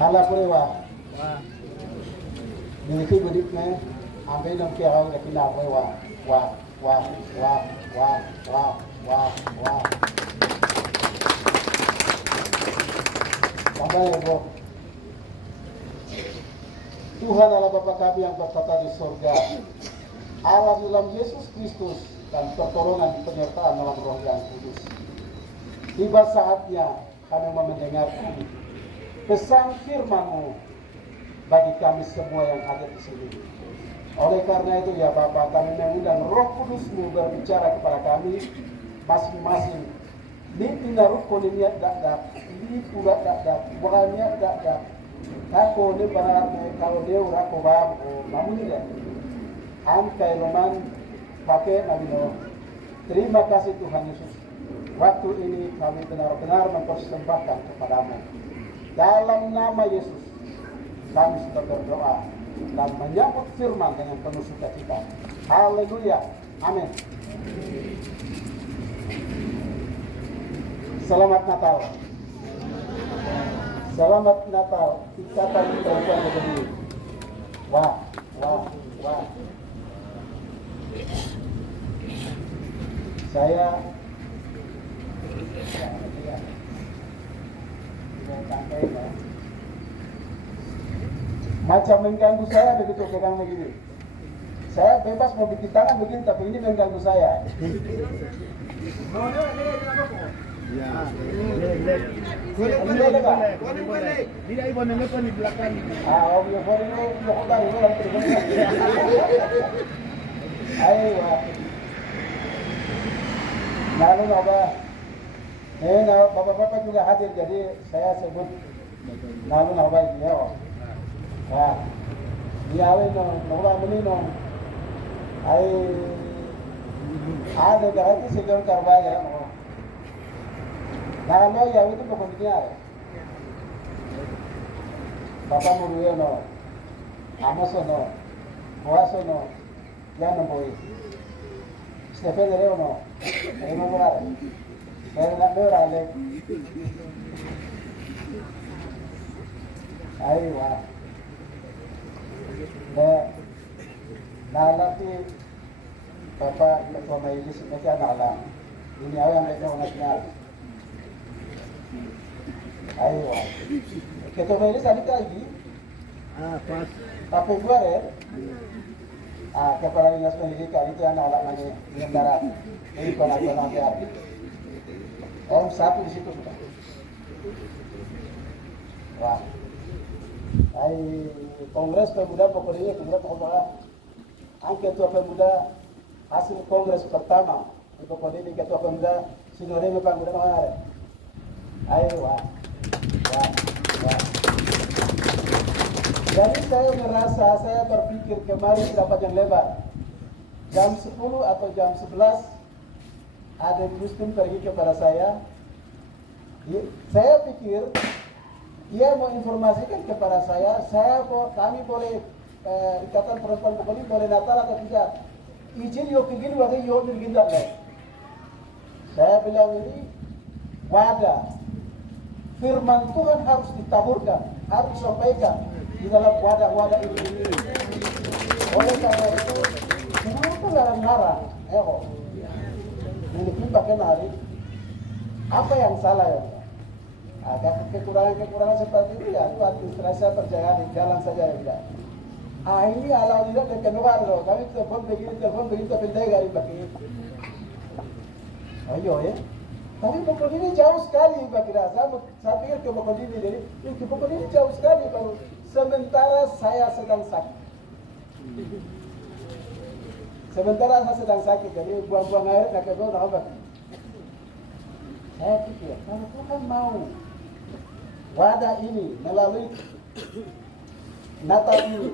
Ala kurewa. Niliki gudit me ambil dong kira orang kena kurewa. Wah. Sampai lebo. Tuhan adalah Bapa kami yang bertata di surga. Allah dalam Yesus Kristus dan pertolongan penyertaan dalam Roh yang Kudus. Tiba saatnya kami mendengarkan pesan firman-Mu bagi kami semua yang ada di sini. Oleh karena itu ya Bapa, kami mengundang Roh Kudus-Mu berbicara kepada kami masing-masing. Lipi naruko ni niat dak, lipi dak, bukan niat dak. Ako ni benar kalau dia urako bab, namun ini angkai roman pakai nabino. Terima kasih Tuhan Yesus. Waktu ini kami benar-benar mempersembahkan kepadamu. Dalam nama Yesus kami sudah berdoa dan menyambut firman dengan penuh sukacita. Haleluya. Amin. Selamat Natal. Selamat Natal. Ikatan perempuan begini. Wah. Saya macam mengganggu saya begitu pegang begini. Saya bebas mau bikin tangan begini, tapi ini mengganggu saya. Boleh. Tidak ibu nengok di belakang. Om yo boleh lo kota ini orang terus. Ayo. Lalu apa? Bapak-bapak juga hadir, jadi saya sebut lalu apa dia? Wah, dia orang menino. Ada ganti segala karbaya. Kalau ya itu pokoknya. Bapak muruyo no, Amos no, Boaso no, ya no voy. Stephen Reo no, no morar. Pero la peor ale. Ay wah. Nalati Bapak ketua majelis mereka nalang. Ini yang mereka nak. Ayo. Ketua majelis ada lagi? Pas. Tapi gue kepala dinas pendidikan itu anak-anak mana yang darat. Ini pengajaran biar. Om satu di situ sudah. Wah. Kongres pemuda pokoknya ketua pemuda hasil kongres pertama di pokoknya ketua pemuda Sinore Pemuda mana? Ayo wah. Jadi saya berpikir kemarin dapat yang lebar. Jam 10 atau jam 11 ada Kristen pergi kepada saya. Saya pikir dia mau informasikan kepada saya kami boleh ikatan perempuan pokoknya boleh Natal atau tidak. Izin yo kegini waktu yo tidak lah. Saya bilang ini wadah firman Tuhan harus ditaburkan, harus disampaikan di dalam wadah-wadah ini. Oleh karena itu, kenapa larang-larang? Ini pakai nari. Apa yang salah ya? Ada kekurangan seperti itu ya, itu administrasi perjalanan jalan saja ya tidak. Ini ala tidak terkenuar loh. Kami telepon begini tapi tidak gari pakai. Ayo ya. Tapi pokok ini jauh sekali Pak Kira. Saya pikir ke pokok ini jadi pokok ini jauh sekali baru. Sementara saya sedang sakit. Jadi buang-buang air nak ke bawah apa? Saya pikir kalau Tuhan mau wadah ini melalui Natal ini,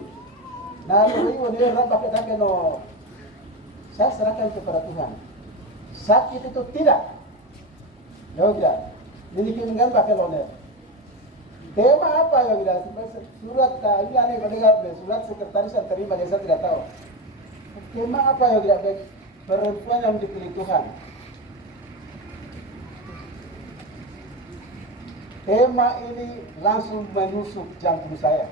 saya serahkan kepada Tuhan. Sakit itu tidak. Ya tidak. Jadi kita pakai loner. Tema apa ya tidak? Surat ini aneh mendengar surat sekretaris yang terima saya tidak tahu. Tema apa ya tidak? Perempuan yang dipilih Tuhan. tema ini langsung menusuk jantung saya.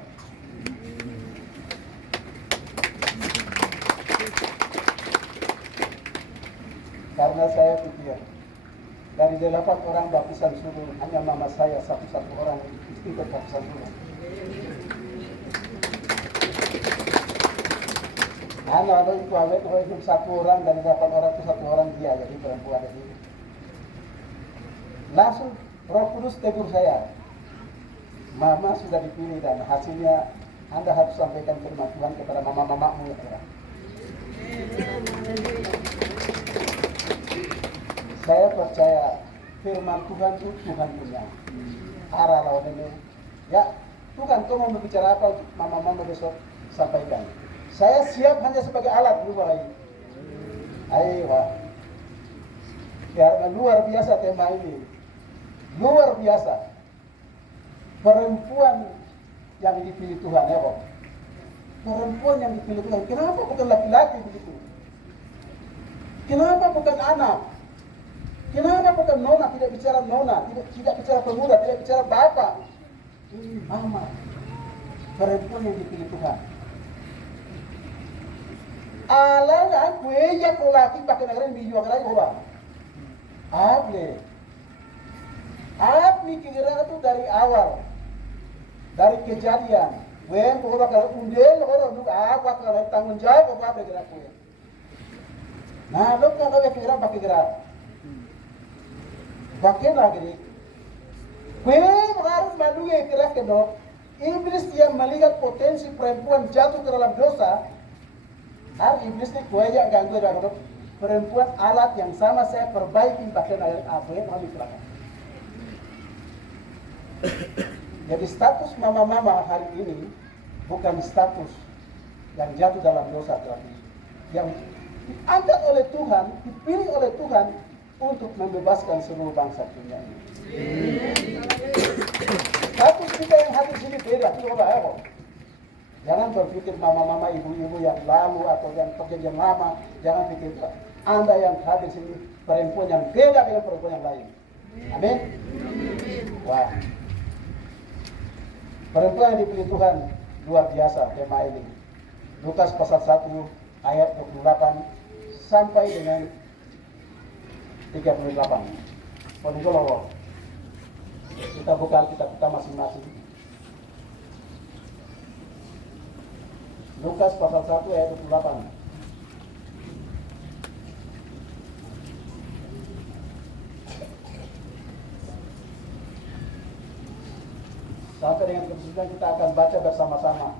Karena saya pikir dari 8 orang baptisan sulung hanya mama saya satu-satu orang ikut baptisan sulung. Anak itu awet itu 1 orang dari 8 orang itu 1 orang dia jadi perempuan ini. Langsung Roh Kudus tegur saya, mama sudah dipilih dan hasilnya Anda harus sampaikan firman Tuhan kepada mama-mamamu ya kira. Saya percaya firman Tuhan itu Tuhan punya arah lawan ini. Ya Tuhan, kau mau berbicara apa untuk mama-mama besok sampaikan. Saya siap hanya sebagai alat luar lagi. Ayo, ya luar biasa tema ini. Luar biasa. Perempuan yang dipilih Tuhan ya kok. Perempuan yang dipilih Tuhan. Kenapa bukan laki-laki begitu? Kenapa bukan anak? Kenapa bukan nona? Tidak bicara nona, tidak bicara pemuda, tidak bicara bapak. Ini mama. Perempuan yang dipilih Tuhan. Alang kue yang laki pakai negara bijuang lagi coba. Able. Abni kira itu dari awal, dari kejadian. Wen orang kalau undel orang nuk apa kalau tanggung jawab apa bergerak kue. Nah, lo kalau kira pakai gerak, pakai lagi. Kue harus malu ya kira kedok. Iblis yang melihat potensi perempuan jatuh ke dalam dosa. Hari iblis ni kue yang ganggu dengan perempuan alat yang sama saya perbaiki pakai air apa yang kami kelakukan. Jadi status mama-mama hari ini bukan status yang jatuh dalam dosa, tapi yang diangkat oleh Tuhan, dipilih oleh Tuhan untuk membebaskan seluruh bangsa dunia ini. Status kita yang hadir sini beda, coba ya kok. Jangan berpikir mama-mama, ibu-ibu yang lalu atau yang perjanjian lama, jangan pikir Anda yang hadir sini perempuan yang beda dengan perempuan yang lain. Amin. Wah. Perempuan yang dipilih Tuhan luar biasa tema ini. Lukas pasal 1 ayat 28 sampai dengan 38. Pondolo. Kita buka Alkitab kita masing-masing. Lukas pasal 1 ayat 28. Sampai dengan ke-9 kita akan baca bersama-sama.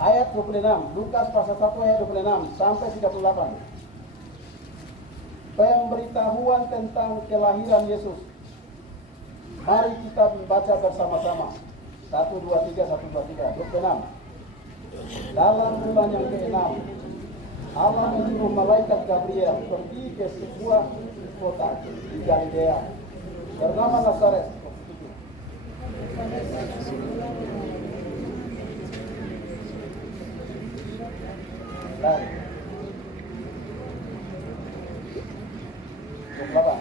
Ayat 26, Lukas pasal 1 ayat 26 sampai 38. Pemberitahuan tentang kelahiran Yesus. Mari kita membaca bersama-sama. 1, 2, 3, 1, 2, 3, 26. Dalam bulan yang ke-6, Allah menyuruh malaikat Gabriel pergi ke sebuah kota di Galilea bernama Nazaret. Dan berapa?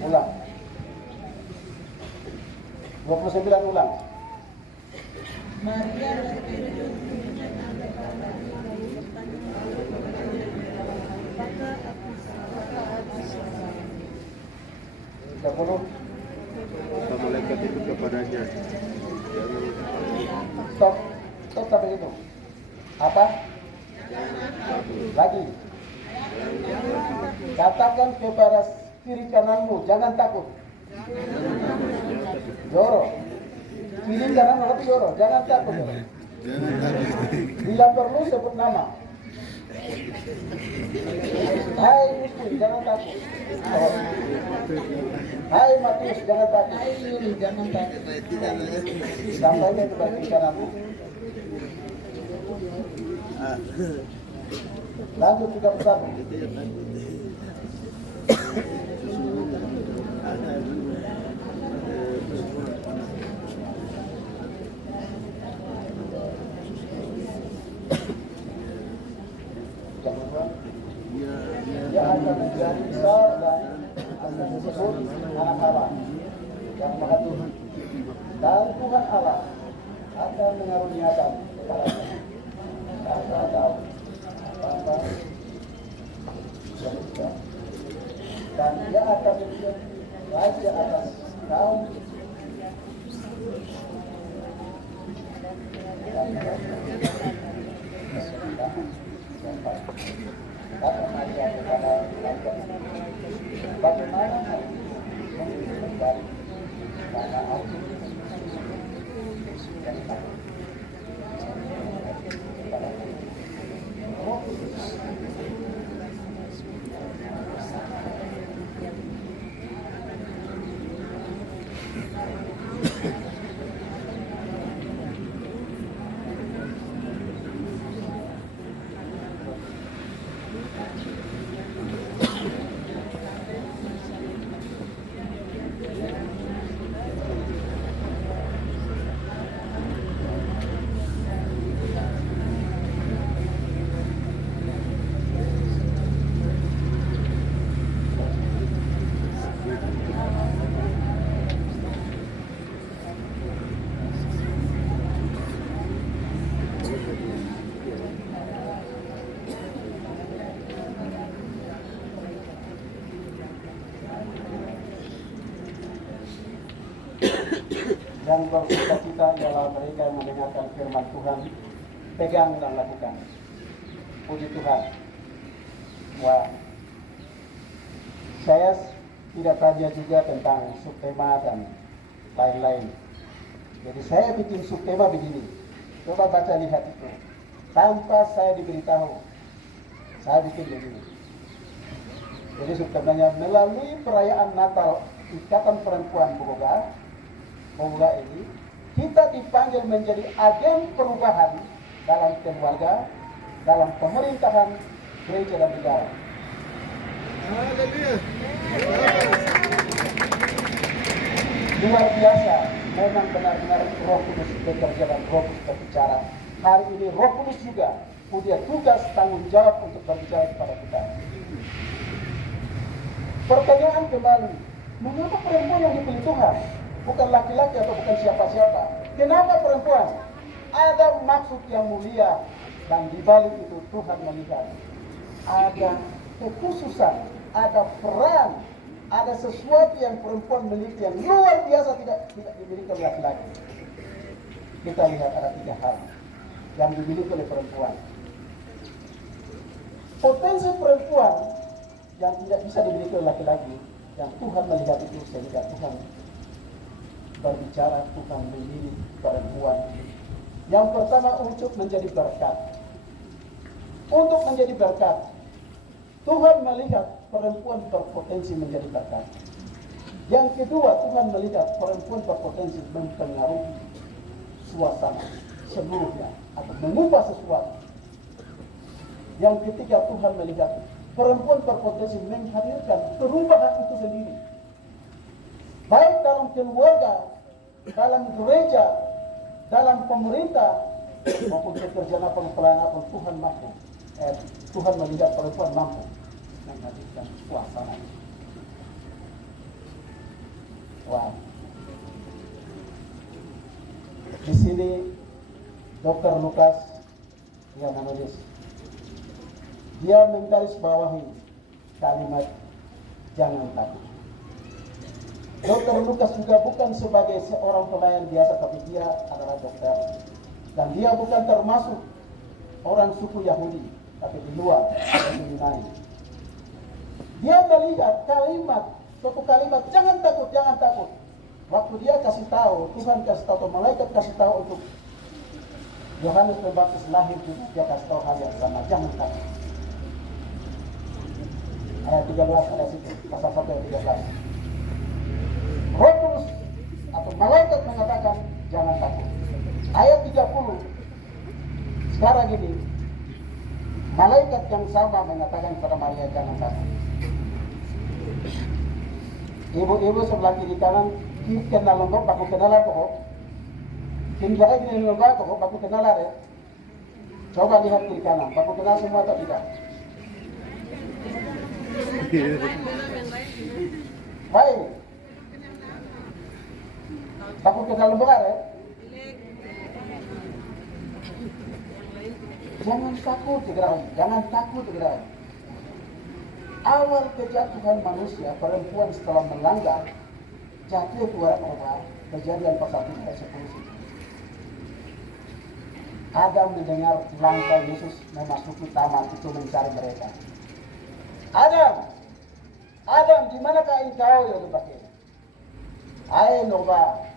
Ulang. 29 ulang. Maria Kata malaikat itu kepadanya. Stop sampai itu. Apa? Lagi. Katakan kepada kiri kananmu, jangan takut. Joro. Kiri kanan tapi joro, jangan takut. Jangan takut. Bila perlu sebut nama. Hai Muslim, jangan takut. Hai Matius, jangan takut. Hai Yuli, jangan takut. Sampaikan kebaikan aku. Lanjut juga pertama. Dia akan menjadi besar dan akan disebut anak Allah yang Maha Tuhan. Dan Tuhan Allah akan mengaruniakan kepadanya kata tahu Bapa dan dia akan menjadi raja atas kaum bagaimana mencari karena aku dan bersukacita ialah mereka yang mendengarkan firman Tuhan, pegang dan lakukan. Puji Tuhan. Wah, saya tidak tanya juga tentang subtema dan lain-lain. Jadi saya bikin subtema begini. Coba baca lihat itu. Tanpa saya diberitahu, saya bikin begini. Jadi subtemanya melalui perayaan Natal Ikatan Perempuan Boga ini, kita dipanggil menjadi agen perubahan dalam keluarga, dalam pemerintahan, gereja dan negara. Luar biasa, memang benar-benar Roh Kudus bekerja dan Roh Kudus berbicara. Hari ini Roh Kudus juga punya tugas tanggung jawab untuk berbicara kepada kita. Pertanyaan kembali, mengapa perempuan yang dipilih Tuhan? Bukan laki-laki atau bukan siapa-siapa. Kenapa perempuan? Ada maksud yang mulia dan di balik itu Tuhan melihat ada kekhususan, ada peran, ada sesuatu yang perempuan miliki yang luar biasa tidak dimiliki oleh laki-laki. Kita lihat ada 3 hal yang dimiliki oleh perempuan. Potensi perempuan yang tidak bisa dimiliki oleh laki-laki, yang Tuhan melihat itu sehingga Tuhan berbicara, Tuhan memilih perempuan. Yang pertama untuk menjadi berkat. Untuk menjadi berkat, Tuhan melihat perempuan berpotensi menjadi berkat. Yang kedua, Tuhan melihat perempuan berpotensi mempengaruhi suasana seluruhnya atau mengubah sesuatu. Yang ketiga, Tuhan melihat perempuan berpotensi menghadirkan perubahan itu sendiri. Baik dalam keluarga, dalam gereja, dalam pemerintah, maupun pekerjaan apa pelayanan apa, Tuhan mampu. Tuhan melihat perempuan mampu menghadirkan suasana. Wow. Di sini Dr. Lukas yang menulis, dia menggarisbawahi kalimat jangan takut. Dr. Lukas juga bukan sebagai seorang pelayan biasa, tapi dia adalah dokter. Dan dia bukan termasuk orang suku Yahudi, tapi di luar, dari Yunani. Dia melihat suatu kalimat, jangan takut, jangan takut. Waktu dia kasih tahu, Tuhan kasih tahu, atau malaikat kasih tahu untuk Yohanes Pembaptis lahir juga, dia kasih tahu hal yang sama, jangan takut. Ayat 13 ada situ, pasal 1 ayat 13. Roh Kudus atau malaikat mengatakan jangan takut. Ayat 30 sekarang ini malaikat yang sama mengatakan kepada Maria jangan takut. Ibu-ibu sebelah kiri kanan kenal lombok, baku kenal apa? Kini gini lombok apa? Baku kenal ada. Coba lihat kiri kanan, baku kenal semua atau tidak? Baik. Baku kenal lombok ada. Jangan takut, jangan takut, awal kejatuhan manusia, perempuan setelah melanggar jatuh ke orang Kejadian pasal 3 ayat 10. Adam mendengar langkah Yesus memasuki taman itu mencari mereka. Adam, di manakah engkau ya dipakai? Ayo noba,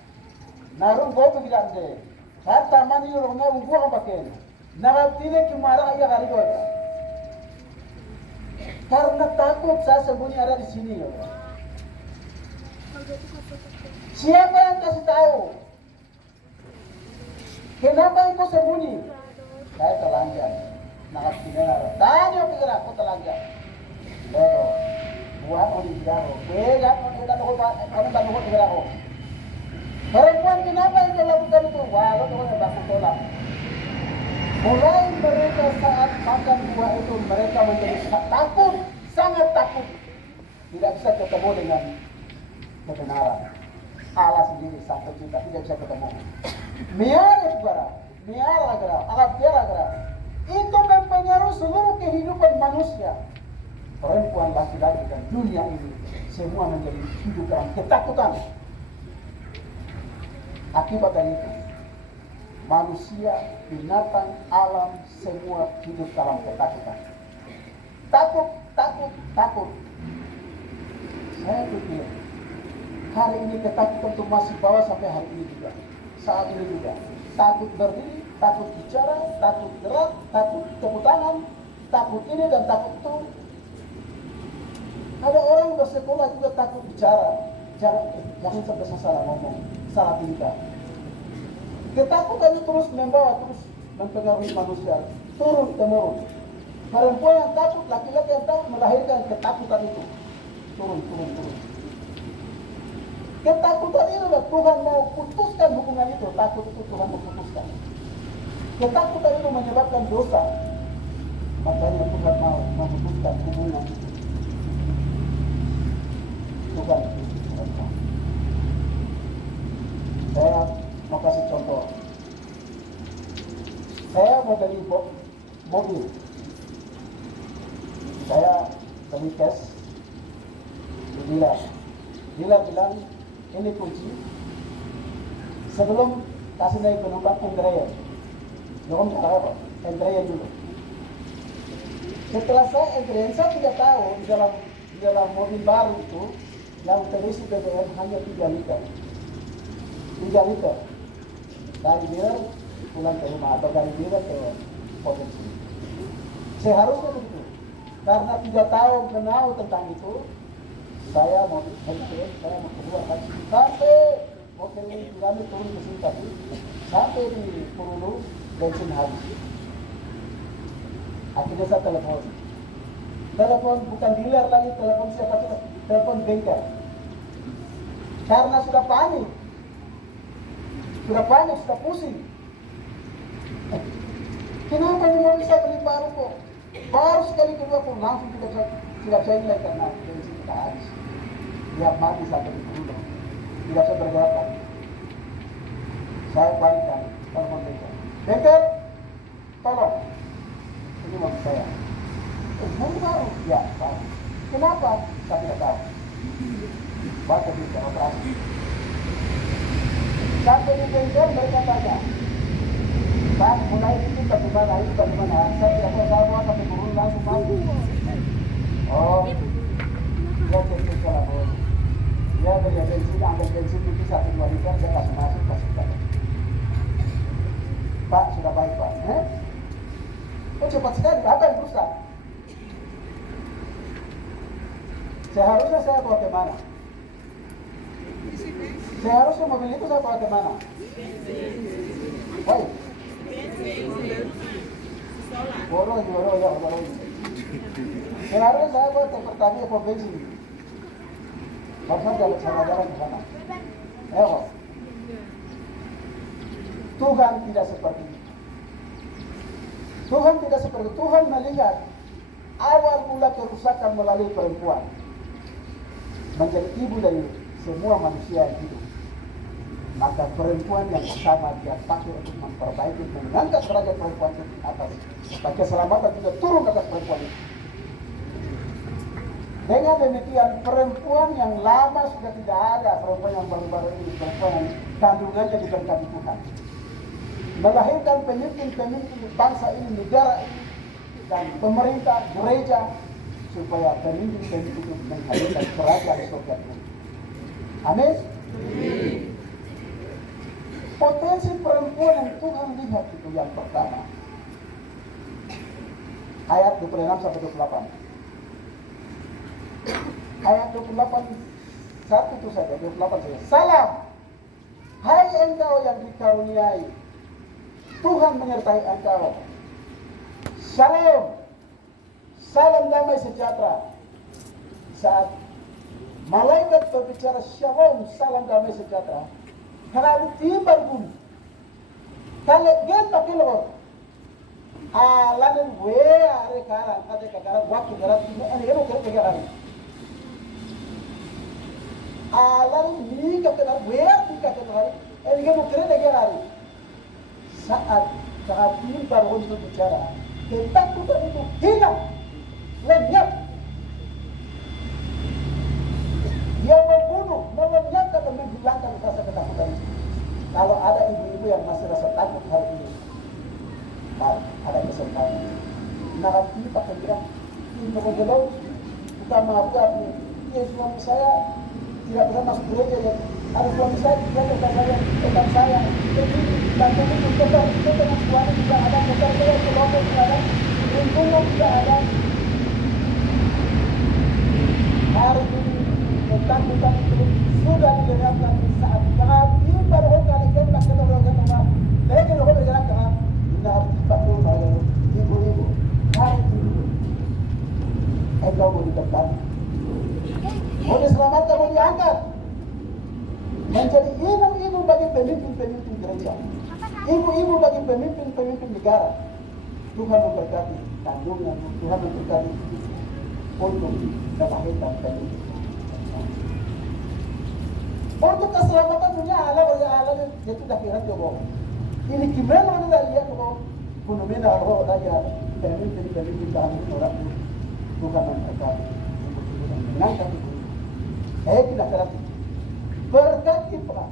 narung kau bilang deh, kata mani orang mau gua pakai. Narapine cumara ayah kali gua. Karena takut saya sembunyi ada di sini ya. Siapa yang kasih tahu? Kenapa engkau sembunyi? Saya telanjang. Nakapine nara. Tanya pikir aku telanjang. Lalu, buat mau dibilang, beda mau kita nukut pikir aku. Perempuan kenapa engkau lakukan itu? Wah, lo tuh yang baku tolak. Mulai mereka saat makan buah itu mereka menjadi takut, sangat takut. Tidak bisa ketemu dengan kebenaran. Allah sendiri satu juta tidak bisa ketemu. Miara gara, itu mempengaruhi seluruh kehidupan manusia. Perempuan, laki-laki dan dunia ini semua menjadi hidup dalam ketakutan. Akibat dari itu, manusia, binatang, alam, semua hidup dalam ketakutan. Takut. Saya pikir hari ini ketakutan itu masih bawa sampai hari ini juga. Saat ini juga. Takut berdiri, takut bicara, takut gerak, takut tepuk tangan, takut ini dan takut itu. Ada orang bersekolah juga takut bicara. Jangan sampai salah ngomong, salah tingkah. Ketakutan itu terus mempengaruhi manusia, turun temurun. Perempuan yang takut, laki-laki yang takut melahirkan ketakutan itu. Turun. Ketakutan itu Tuhan mau putuskan hubungan itu, takut itu Tuhan mau putuskan. Ketakutan itu menyebabkan dosa. Makanya Tuhan mau memutuskan hubungan itu. Tuhan. Saya mau kasih contoh. Saya mau beli mobil. Saya beli cash di dealer. Dealer bilang ini kunci. Sebelum kasih naik penumpang entreya. Jangan cara apa? Entreya dulu. Setelah saya entreya, saya tidak tahu di dalam mobil baru itu yang terisi BBM hanya 3 liter. 3 liter dari dealer pulang ke rumah atau dari dealer ke potensi. Seharusnya begitu. Karena tidak tahu kenal tentang itu, saya mau keluar lagi sampai hotel ini kami turun ke sini tadi sampai di Purulu bensin habis. Akhirnya saya telepon bukan dealer lagi, telepon siapa kita, telepon bengkel. Karena sudah panik, sudah pusing. Kenapa ini mau bisa beli baru kok? Baru sekali kedua pun langsung tidak saya nilai karena bensin kita habis. Dia mati sampai di Purulu, tidak bisa bergerak lagi. Saya balikkan telepon bengkel, tolong, ini mobil saya. Mobil baru? Ya, baru. Kenapa? Saya tidak tahu. Baca di operasi. Sampai di bengkel mereka tanya, Pak, mulai itu bagaimana? Saya tidak tahu, saya mau sampai Purulu langsung mati. Oh, dia cek salah bos. Dia beli bensin, ambil bensin itu 1-2 liter, saya kasih masuk, kasih. Pak, sudah baik Pak. Kok cepat sekali, apa yang rusak? Seharusnya saya bawa ke mana? Seharusnya mobil itu saya bawa ke mana? Baik. Borong. Seharusnya saya bawa ke Pertamina pom bensin. Harusnya jalan ke sana. Ayo. Tuhan tidak seperti itu. Tuhan tidak seperti itu. Tuhan melihat awal mula kerusakan melalui perempuan. Menjadi ibu dari semua manusia yang hidup. Maka perempuan yang pertama dia pakai untuk memperbaiki, mengangkat derajat perempuan itu ke atas. Maka keselamatan juga turun ke atas perempuan itu. Dengan demikian perempuan yang lama sudah tidak ada, perempuan yang baru-baru ini, perempuan yang kandungannya diberkati Tuhan. Melahirkan pemimpin-pemimpin bangsa ini, negara ini, dan pemerintah, gereja, supaya pemimpin-pemimpin itu menghadirkan kerajaan surga itu. Amin. Potensi perempuan yang Tuhan lihat itu yang pertama. Ayat 26 sampai 28. Ayat 28 satu itu saja, 28 saja. Salam, hai engkau yang dikaruniai, Tuhan menyertai engkau. Shalom, salam damai sejahtera. Saat malaikat berbicara shalom, salam damai sejahtera, karena tiba pun kalau gen pakai loh, lalu are karang kata karang waktu karang ini kan kerja karang. Lalu ni kata hari, ini kan kerja hari. Saat tiba untuk bicara, ketakutan itu hilang, lenyap. Dia membunuh, melenyapkan dan menghilangkan rasa ketakutan itu. Kalau ada ibu-ibu yang masih rasa takut hari ini, ada kesempatan. Nanti pakai bilang, ini mau gelap, kita maafkan nih. Ya suami saya tidak bisa masuk gereja ya. Ada suami saya tidak tetap saya. Jadi bantuan itu tetap dengan suami tidak ada, tetap saya keluarga tidak ada, lingkungan tidak ada. Hari ini ketakutan itu sudah dilenyapkan saat kami pada kali ini masih ada orang yang mereka orang berjalan ke harus ibu-ibu hari ini engkau mau diberkati, mau diselamatkan, mau diangkat menjadi ibu-ibu bagi pemimpin-pemimpin gereja, ibu-ibu bagi pemimpin-pemimpin negara. Tuhan memberkati tanggungan, Tuhan memberkati untuk melahirkan pemimpin. Untuk keselamatan dunia Allah itu dah kira coba. Ini gimana mana dah lihat coba. Fenomena roh daya pemimpin kami orang Tuhan memberkati, mengangkat itu. Kita kerati berkat kita.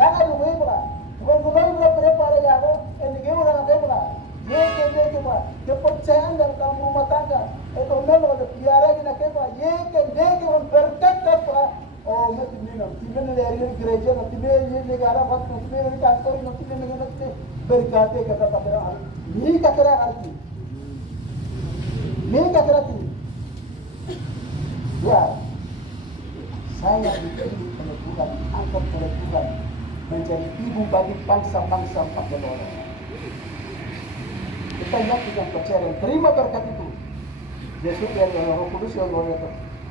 Nak ada wibra. Bukan prepare ya lo. Ini kita orang wibra. Ye kita kepercayaan dalam rumah tangga. Itu memang ada piara kita kita. Ye kita berkat kita. Oh, mesti minum. Tidak dari gereja, tidak negara, tidak dari kantor, tidak berkati kata kata hari. Ini kata arti. Ini kata arti. Ya, saya dipilih oleh Tuhan, angkat oleh Tuhan menjadi ibu bagi bangsa-bangsa Pagelora. Kita yakin dan percaya dan terima berkat itu. Yesus yang Roh Kudus yang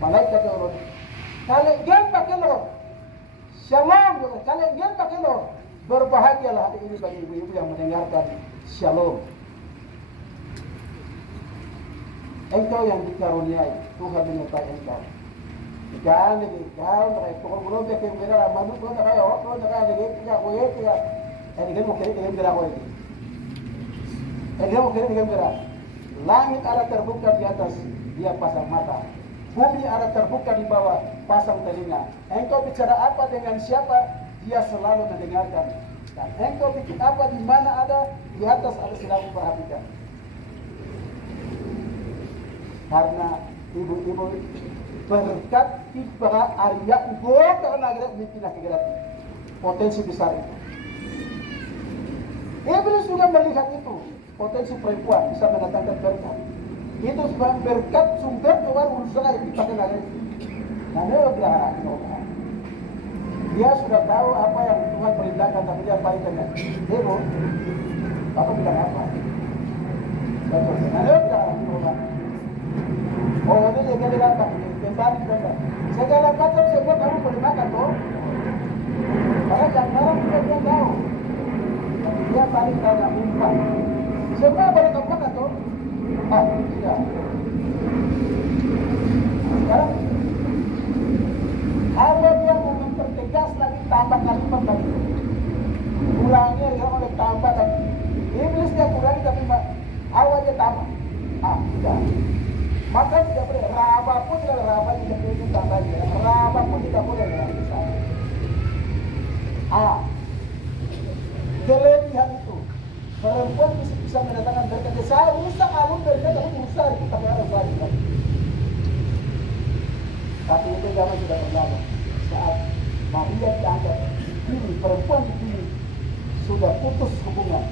malaikat yang Roh. Kalau gen pakai lo, shalom. Kalau gen pakai lo, berbahagialah hari ini bagi ibu-ibu yang mendengarkan shalom. Engkau yang dikaruniai, Tuhan menyertai engkau. Jangan lagi, jangan mereka. Kalau belum dia kembali, manu pun tak kaya, pun tak kaya lagi. Tidak, boleh tidak. Ini kan mungkin dengan gerak lagi. Ini kan mungkin dengan gerak. Langit ada terbuka di atas, dia pasang mata. Bumi ada terbuka di bawah, pasang telinga. Engkau bicara apa dengan siapa, dia selalu mendengarkan. Dan engkau bikin apa di mana ada, di atas ada selalu perhatikan. Karena ibu-ibu berkat tiba Arya gue karena gerak dipindah ke gerak. Potensi besar itu. Iblis juga melihat itu. potensi perempuan bisa mendatangkan berkat. Itu sebab berkat sumber keluar urusan dipakai lagi. Nah, dia sudah tahu apa yang Tuhan perintahkan, tapi dia baikkan. Hero, Bapak bilang apa? Betul. Nah, dia bilang, oh, ini dia bilang apa? Kembali saja. Segala macam semua kamu boleh makan, toh? Karena jangan juga dia tahu. Dia paling banyak umpan. Semua boleh kamu makan, toh? Ah, tidak. Sekarang kalau dia mau mempertegas lagi, tambah kalimat lagi. Kurangnya dia oleh tambah lagi. Iblis dia kurangi tapi awal dia tambah. Ah, tidak. Maka tidak boleh. Raba pun tidak raba tidak boleh tambah. Raba pun tidak boleh bisa. Ah, kelebihan itu. Perempuan bisa mendatangkan berkat. Saya rusak alun berkat, tapi rusak kita harus lagi. Tapi itu zaman sudah berlalu. Saat Maria diangkat, ini perempuan dipilih sudah putus hubungan.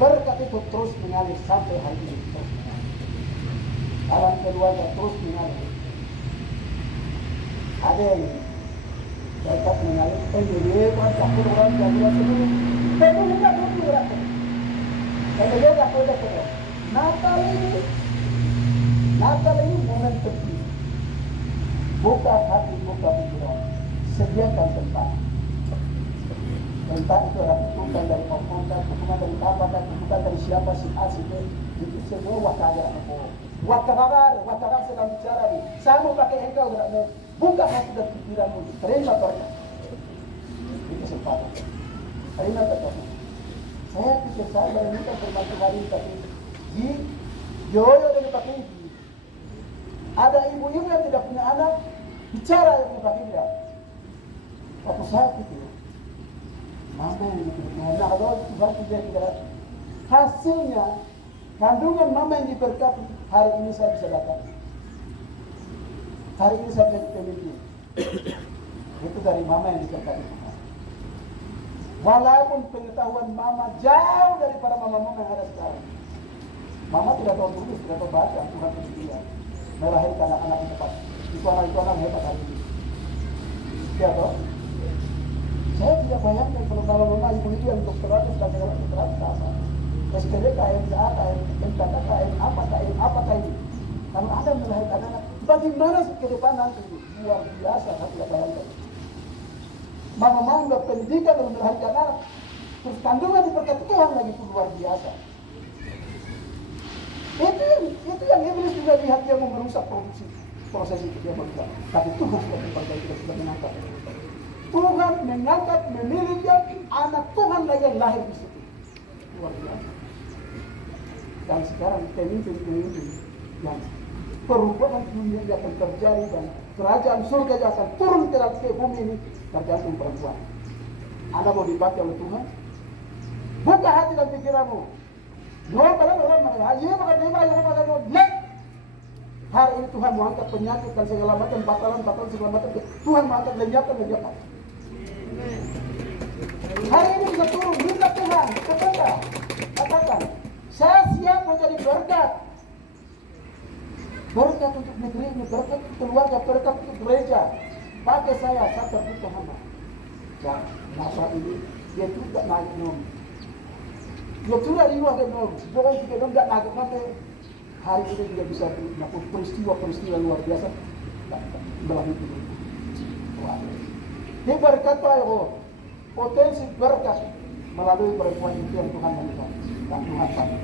Berkat itu terus mengalir sampai hari ini. Terus mengalir. Alam keluarga terus mengalir. Ada yang berkat mengalir. Orang campur orang jalan semua. Tapi tidak boleh berkat. Kalau dia tak boleh berkat. Natal ini momen tertentu. Buka hati, buka pikiran, sediakan tempat. Tempat itu adalah bukan dari pemerintah, bukan dari apa, bukan dari siapa si asli itu semua wakagar. Wakagar sedang bicara ni. Saya mau pakai engkau berada. Buka hati dan pikiranmu, terima berkat. Itu kesempatan. Terima berkat. Saya pikir saya baru minta bermatu hari tapi di yoyo dari pakai ini. Ada ibu-ibu yang tidak punya anak, bicara yang pakai dia. Tapi saya pikir, mama yang diberkati. Nah, kalau Tuhan tidak hasilnya, kandungan mama yang diberkati, hari ini saya bisa dapat. Hari ini saya menjadi pemimpin. Itu dari mama yang diberkati Tuhan. Walaupun pengetahuan mama jauh daripada mama-mama yang ada sekarang. Mama tidak tahu tulis, tidak tahu baca, Tuhan itu dia. Melahirkan anak-anak yang tepat. Itu anak hebat hari ini. Ya toh? Saya tidak bayangkan kalau mama ibu-ibu yang dokteran dan segala dokteran apa. SPD, KMSA, KMKK, apa ini. Kalau ada melahirkan anak, bagaimana ke depan nanti? Luar biasa, saya tidak bayangkan. Mama berpendidikan dan melahirkan anak, terus kandungan diberkati Tuhan lagi itu luar biasa. Itu yang iblis juga lihat dia mau merusak proses itu dia merusak. Tapi Tuhan sudah memperbaiki dan sudah mengangkat. Tuhan mengangkat, memiliki anak Tuhan lagi yang lahir di situ. Luar biasa. Dan sekarang pemimpin yang perubahan dunia yang akan terjadi dan kerajaan surga yang akan turun ke bumi ini tergantung perempuan. Anda mau dipakai oleh Tuhan? Buka hati dan pikiranmu. Orang hari ini Tuhan mau angkat penyakit dan segala macam batalan segala macam. Tuhan mau angkat lenyapkan. Hari ini bisa turun, minta Tuhan, katakan, saya siap menjadi berkat. Berkat untuk negeri ini, berkat untuk keluarga, berkat untuk gereja. Pakai saya terbuka hamba. Dan masa ini dia tidak naik nom. Dia sudah riwah dan nom. Jangan jika nom tidak naik nanti hari ini dia bisa melakukan peristiwa luar biasa melalui itu. Dia berkata potensi berkat melalui perempuan itu yang Tuhan berikan dan Tuhan pakai.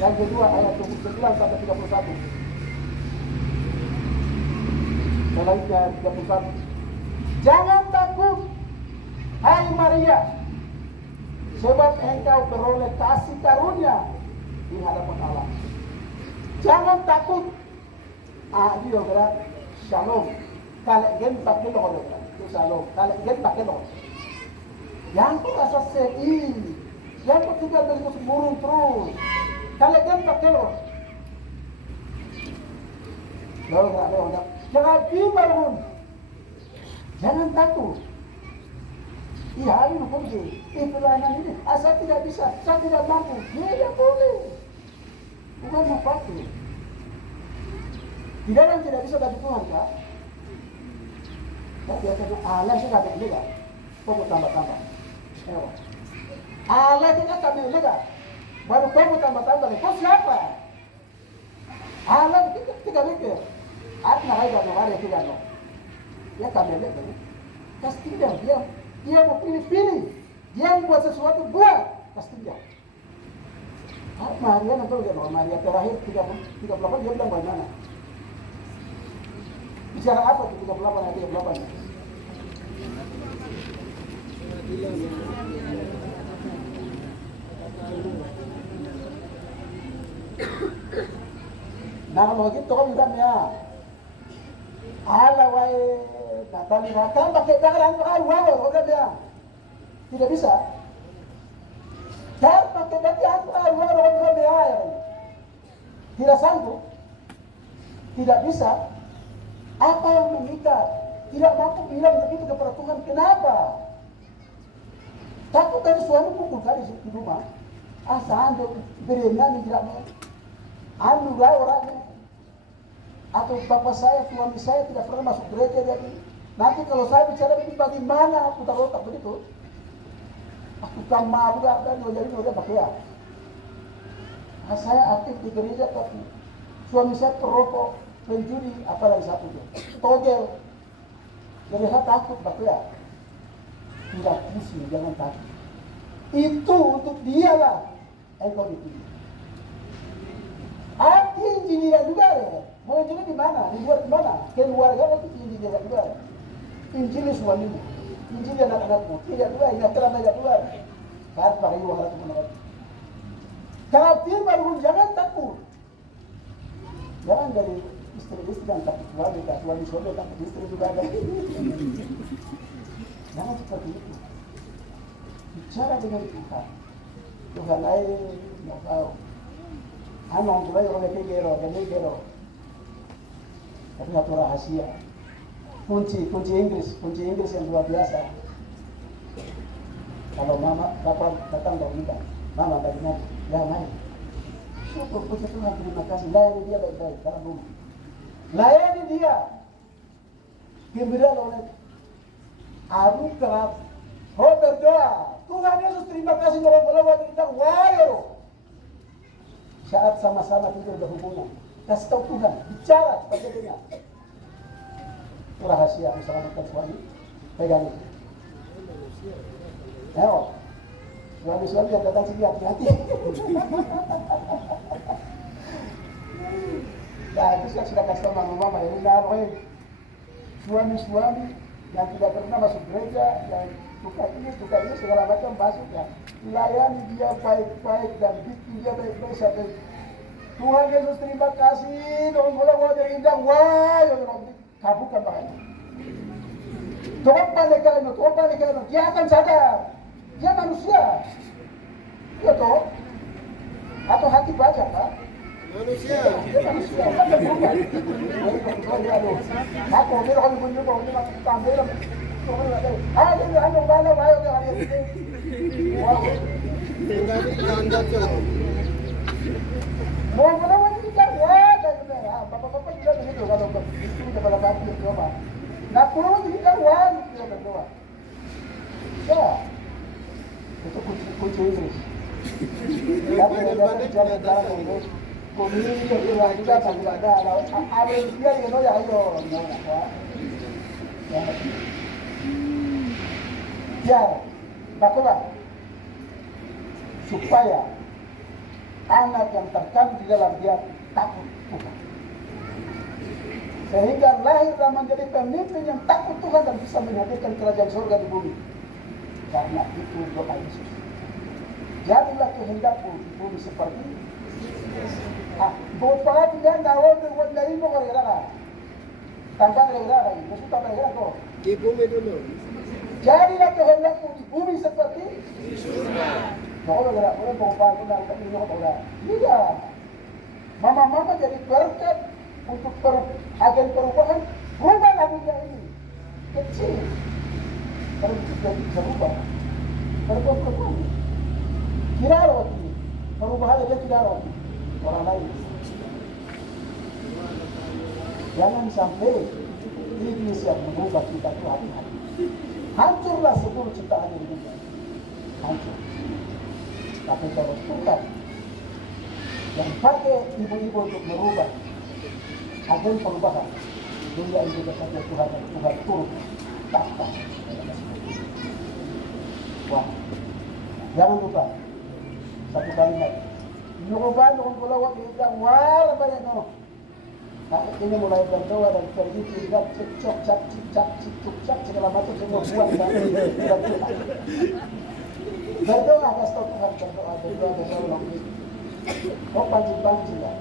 Yang kedua ayat 29 sampai 31. Selanjutnya 31. Jangan takut, hai Maria, sebab engkau beroleh kasih karunia di hadapan Allah. Jangan takut. Dia berat shalom. Kalau ingin pakai loh, itu shalom. Kalau ingin pakai loh. Yang rasa sedih, yang tinggal terus burung terus. Kalau ingin pakai loh. Jangan bimbang. Jangan takut. Iya, ini pergi. Pelayanan ini, saya tidak bisa, saya tidak mampu. Ya boleh. Bukan membantu. Tidak yang tidak bisa bagi Tuhan, Kak. Ya, biasanya Allah sih nggak ada lega. Kok tambah-tambah. Allah itu nggak ada lega. Baru kamu tambah-tambah. Kau siapa? Allah itu tidak mikir. Aku nak ada nomor yang tidak ada. Ya kami lega. Pasti tidak dia mau pilih-pilih. Dia membuat sesuatu buat. Pasti tidak. Maria nanti udah Maria terakhir 38 dia bilang bagaimana? Bicara apa tuh 38 ayat 38? Nah kalau begitu kan bilang ya, ala wae Natali makan pakai tangan pakai wow, udah bilang tidak bisa. Dan pakai bagian pakai wow, udah bilang tidak sanggup, tidak bisa. Apa yang mengikat? Tidak mampu bilang begitu kepada Tuhan. Kenapa? Takut tadi suami pukul kali di rumah. Ando berenang tidak mau. Anu lah orangnya. Atau bapak saya, suami saya tidak pernah masuk gereja jadi. Nanti kalau saya bicara begini bagaimana aku tak begitu? Aku kan malu dan jadi udah pakai. Saya aktif di gereja tapi suami saya perokok, penjudi, apa lagi satu itu, togel. Jadi saya takut pakai. Tidak pusing, jangan takut. Itu untuk dia lah. Engkau dipilih. Arti injilnya juga ya. Mau injilnya di mana? Dibuat di mana? Keluarga itu injilnya juga. Injilnya suamimu, injilnya anak-anakmu. Tidak juga, tidak terang tidak juga. Saat pakai dua hal itu. Kalau tiba baru jangan takut. Jangan dari istri-istri yang takut suami takut istri juga ada. Jangan seperti itu. Bicara dengan Tuhan. Tuhan lain nggak tahu. Anong tulay orang gero. Tapi satu rahasia. Kunci Inggris yang luar biasa. Kalau mama, bapak datang dari kita, mama bagaimana? Ya mari. Syukur puji Tuhan, terima kasih. Layani dia baik-baik dalam rumah. Layani dia. Gembira oleh Abu kerap. Oh berdoa. Tuhan Yesus terima kasih bahwa kita wayo. Saat sama-sama kita berhubungan. Kasih tahu Tuhan, bicara seperti dia. Rahasia menyelamatkan suami. Pegang itu. Ayo. Suami-suami yang datang sini hati-hati. Nah, itu saya sudah kasih tahu mama-mama ini suami-suami yang tidak pernah masuk gereja, yang suka ini segala macam masuk ya. Layani dia baik-baik dan bikin dia baik-baik sampai Tuhan Yesus terima kasih. Dong bola dari indah, wah, kabulkan bahaya. Tuhan panik kalau dia akan sadar. Dia manusia. Iya toh? Atau hati baca, Pak? Manusia. Dia manusia. Aku ini kalau bunyi kau ini masih tampil. Ini anu bala ayo ke hari ini. Wah. Tinggal ditandat ke. Mau melawan ini kan wah kan. Bapak-bapak juga begitu kalau istri kepada bapak itu apa? Nah, pulang ini kan wah kita berdoa. Ya. Itu kunci Inggris. Tapi ada bicara dalam Inggris. Komisi yang juga tidak ada. Ada dia yang ya ayo. Ya, bakulah supaya anak yang terkandung di dalam dia takut Tuhan. Sehingga lahir dan menjadi pemimpin yang takut Tuhan dan bisa menghadirkan kerajaan surga di bumi. Karena itu doa Yesus. Jadilah kehendakmu di bumi seperti Bapak tidak nawar dengan dari mau kerja tanpa kerja lagi, mesti tanpa kerja kok. Di bumi dulu. Jadilah kehendakmu di bumi seperti Di surga. kalau gerak boleh Bapak tidak akan ingat orang. Tidak. Mama jadi berkat untuk agen perubahan. Rubahlah dunia ini kecil. Kalau tidak bisa berubah, perempuan tidak ada waktu ini. Perubahan dia tidak ada waktu orang lain. Jangan sampai iblis yang mengubah kita itu hati-hati. Hancurlah seluruh ciptaan ini. Hancur. Tapi kalau Tuhan yang pakai ibu-ibu untuk merubah agen perubahan, dunia ini juga saja Tuhan turun. Tak. Wah, jangan lupa satu kalimat. Nuruban kulawat bilang war banyak no. Nah, ini mulai berdoa dan terjadi dan cek segala macam semua buat dan berdoa atas Tuhan berdoa kok panci ya.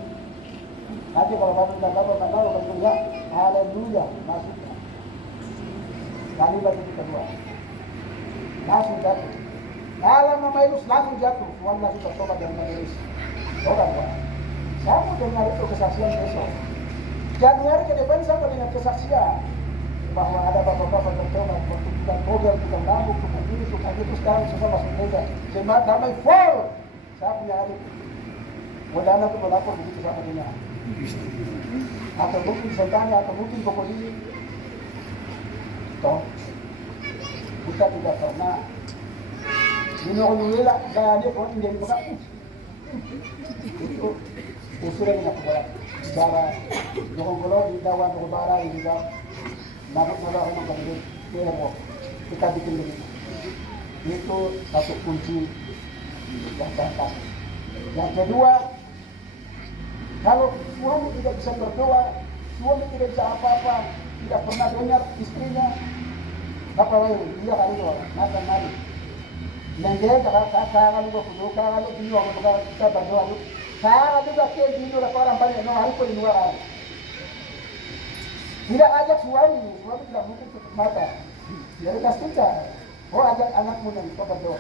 Nanti kalau kamu tidak tahu ya, haleluya masuknya. Kalimat itu kedua langsung jatuh. Dalam nama Yesus langsung jatuh. Tuhan langsung bertobat dan mengeris. Orang Pak, saya mau dengar itu kesaksian besok. Januari ke depan saya mendengar kesaksian bahwa ada bapak-bapak bertobat, tukang mobil, tukang rambut, tukang ini, tukang itu sekarang semua masuk gereja. Jemaat damai full. Saya punya adik. Mudah-mudahan aku melapor begitu sama dia. Atau mungkin setannya, atau mungkin pokoknya. Toh, kita tidak pernah minum dan dia orang yang buka itu usulan yang aku buat cara golong di dawan ubara di dalam nabi orang berdiri demo kita bikin begitu itu satu kunci yang dasar. Yang kedua, kalau suami tidak bisa berdoa, suami tidak bisa apa-apa, tidak pernah dengar istrinya apa lagi dia kali itu makan mari. Yang dia kalau kudu kalau dia kita berdoa itu. Saya juga kayak gini lah orang banyak no hari pun di luar hari. Tidak ajak suami tidak mungkin tutup mata. Jadi kasihkan. Oh ajak anakmu dan kau berdoa.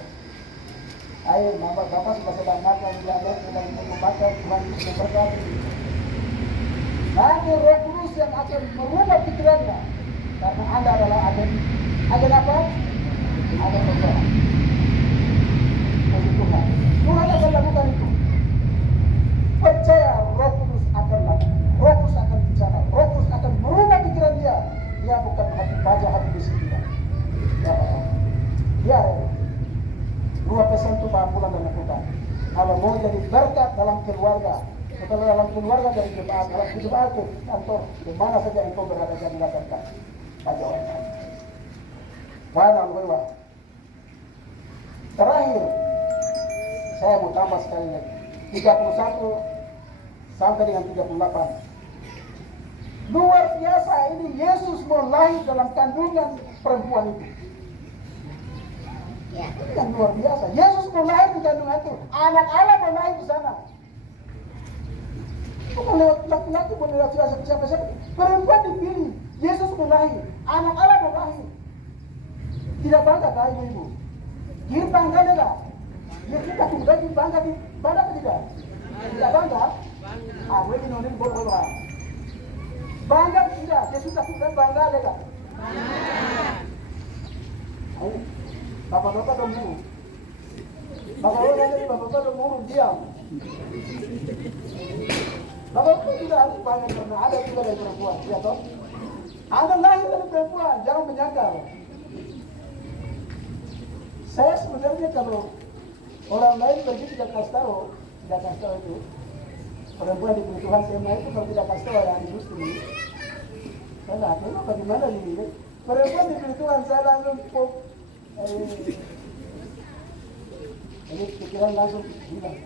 Ayo mama bapak sudah sedang makan, sedang makan, Tuhan Yesus memberkati. Nanti Roh Kudus yang akan merubah pikirannya, karena Anda adalah agen apa? Agen berdoa. Puji Tuhan. Tuhan akan lakukan itu. Percaya Roh Kudus akan lakukan. Roh Kudus akan bicara. Roh Kudus akan merubah pikiran dia. Dia bukan hati baja, hati besi dia. Dia dua pesan itu pulang dan lakukan. Kalau mau jadi berkat dalam keluarga, setelah dalam keluarga dari jemaat, dalam jemaat itu kantor, di mana saja engkau berada jadilah berkat. Pada orang lain. Mana terakhir, saya mau tambah sekali lagi. 31 sampai dengan 38. Luar biasa ini Yesus mau lahir dalam kandungan perempuan itu. Ini yang luar biasa. Yesus mau lahir di kandungan itu. Anak Allah mau lahir di sana. Bukan lewat laki-laki, bukan lewat siapa-siapa. Perempuan dipilih. Yesus mau lahir. Anak Allah mau lahir. Tidak bangga kah ibu-ibu? Kita bangga tidak? Ya kita sudah bangga tidak? Tidak bangga? Ah, boleh dinonin boleh. Bangga tidak? Ya sudah bangga tidak? Ayo, bapak-bapak dong muru. Bapak-bapak dong muru diam. Bapak-bapak tidak harus bangga karena ada juga dari perempuan, ya toh? Anda lahir dari perempuan, jangan menyangkal. Saya sebenarnya kalau orang lain pergi tidak kasih tahu itu perempuan di Tuhan tema itu kalau tidak kasih tahu yang industri. Saya nggak tahu bagaimana ini. Perempuan di Tuhan saya langsung ini pikiran langsung bilang,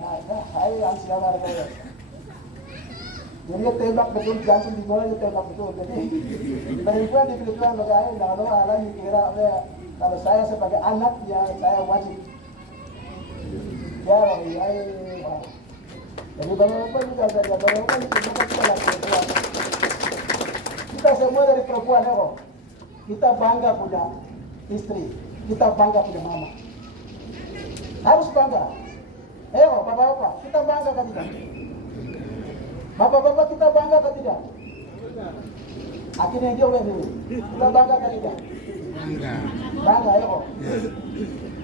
hai ansia warga ya. Jadi dia tembak betul jantung di bawah dia tembak betul. Jadi perempuan di Tuhan bagaimana nggak tahu alami kira kalau saya sebagai anak ya saya wajib. Ya, jadi bapak juga saja bapak itu kita lakukan. Kita semua dari perempuan ya kok. Kita bangga punya istri, kita bangga punya mama. Harus bangga. Bapak-bapak, kita bangga kan tidak? Bapak-bapak kita bangga kan tidak? Akhirnya dia oleh dulu. Kita bangga kan tidak? Bangga ya kok.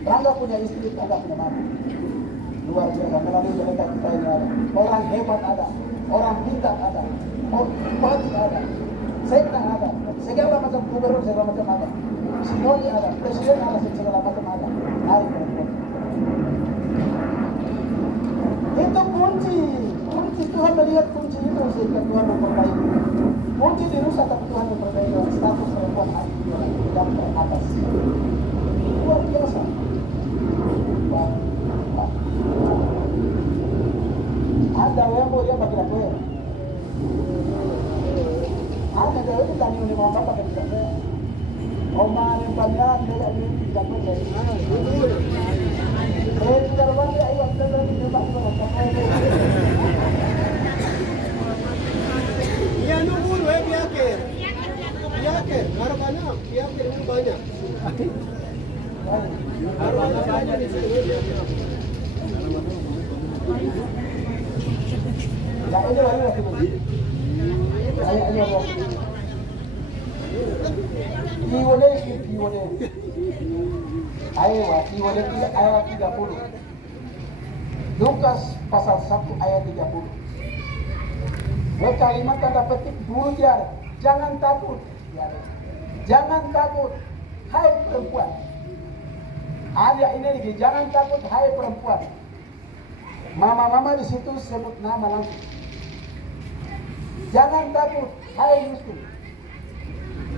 Bangga punya istri, bangga punya mama. Luar biasa. Melalui mereka kita ini ada. Orang hebat ada, orang pintar ada, politik ada, sekta ada, segala macam gubernur segala macam ada, sinodi ada, presiden ada, segala macam ada. Hari perempuan. Itu kunci Tuhan melihat kunci itu sehingga Tuhan memperbaiki. Kunci dirusak tapi Tuhan memperbaiki status perempuan hari ini yang teratas. Luar biasa. Ada yang boleh bagi aku. Ada yang itu tadi yang mau pakai di sana. Oman yang banyak dia ini tidak boleh. Terbang dia ayo terbang dia pakai. Ya nunggu biakin. Biakin, harapannya biakin itu banyak. Harapannya banyak di sini biakin. Ya ini lagi lagi. Ayo. Kiwone. Kiwone ayat 30. Lukas pasal 1 ayat 30. Kalimat tanda petik dulu tiada. Jangan takut. Jangan takut, hai perempuan. Ada ini lagi, jangan takut, hai perempuan. Mama-mama di situ sebut nama langsung. Jangan takut, hai Yusuf.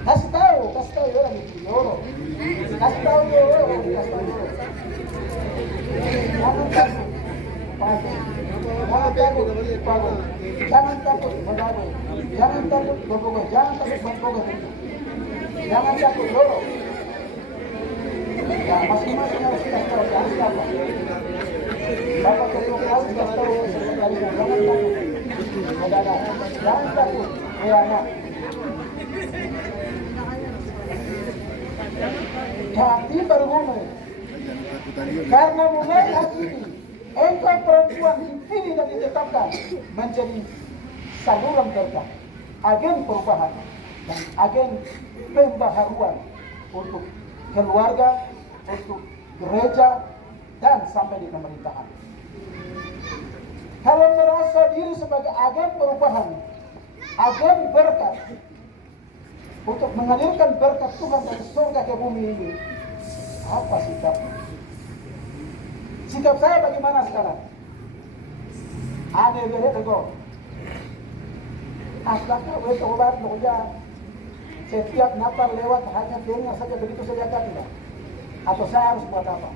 Kasih tahu orang itu, Yoro. Kasih tahu Yoro. Jangan takut. Jangan takut, jangan takut, berboga, jangan takut, berboga. Jangan takut, Yoro. Ya, masing-masing harus kita tahu, harus apa. Bapak ketua harus kita tahu, jangan takut. Jangan takut, ya anak. Hati baru mulai. Karena mulai hati ini, engkau perempuan dipilih dan ditetapkan menjadi saluran berkah, agen perubahan dan agen pembaharuan untuk keluarga, untuk gereja dan sampai di pemerintahan. Kalau merasa diri sebagai agen perubahan, agen berkat untuk menghadirkan berkat Tuhan dari surga ke bumi ini, apa sikapnya? Sikap saya bagaimana sekarang? Ada berego. Apakah wes obat loja setiap Natal lewat hanya dengar saja begitu saja kan tidak? Atau saya harus buat apa?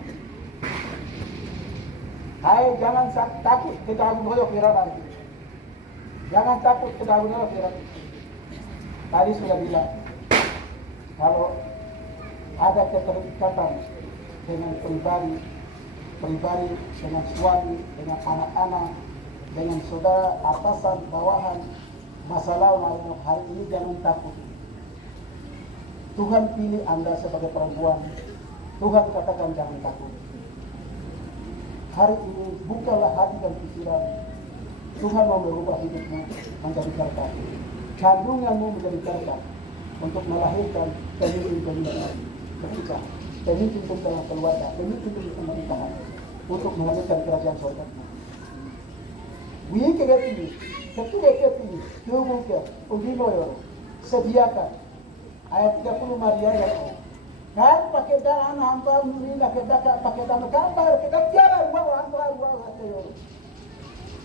Hai, jangan takut kita harus bodoh kira. Jangan takut kita harus bodoh kira. Tadi sudah bilang, kalau ada keterikatan dengan pribadi dengan suami, dengan anak-anak, dengan saudara, atasan, bawahan, masalah hari ini jangan takut. Tuhan pilih Anda sebagai perempuan. Tuhan katakan jangan takut. Hari ini bukalah hati dan pikiran. Tuhan mau merubah hidupmu menjadi berkat. Kandunganmu menjadi berkat untuk melahirkan pemimpin-pemimpin ketika pemimpin tentang keluarga, pemimpin pemerintahan untuk melahirkan kerajaan surga. Wih ketika ini, tubuhnya, undinoyo, sediakan ayat 30 Maria ya. Kan pakai dana hamba murina kita pakai dana gambar kita tiada uang antara uang hasil.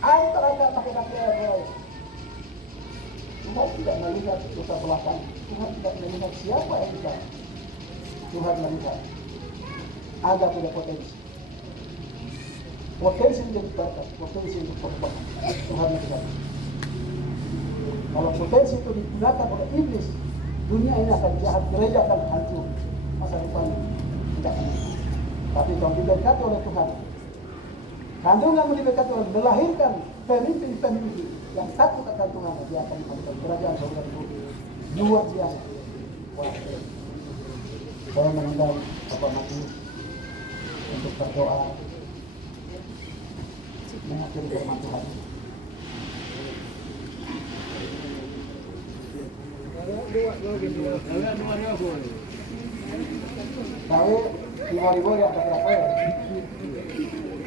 Antara kita pakai dana. Tuhan tidak melihat kita belakang. Tuhan tidak melihat siapa yang kita. Tuhan melihat ada punya potensi. Potensi menjadi berkat, potensi untuk berubah. Tuhan melihat. Kalau potensi itu digunakan oleh iblis, dunia ini akan jahat, gereja akan hancur. Masa depan tidak akan. Tapi kalau diberkati oleh Tuhan, kandunganmu diberkati oleh melahirkan pemimpin-pemimpin yang takut akan Tuhan, dia akan melakukan kerajaan surga itu luar biasa. Wah, saya mengundang Bapak Mati untuk berdoa mengakhiri firman Tuhan. Tapi tiba-tiba dia pakai rapel.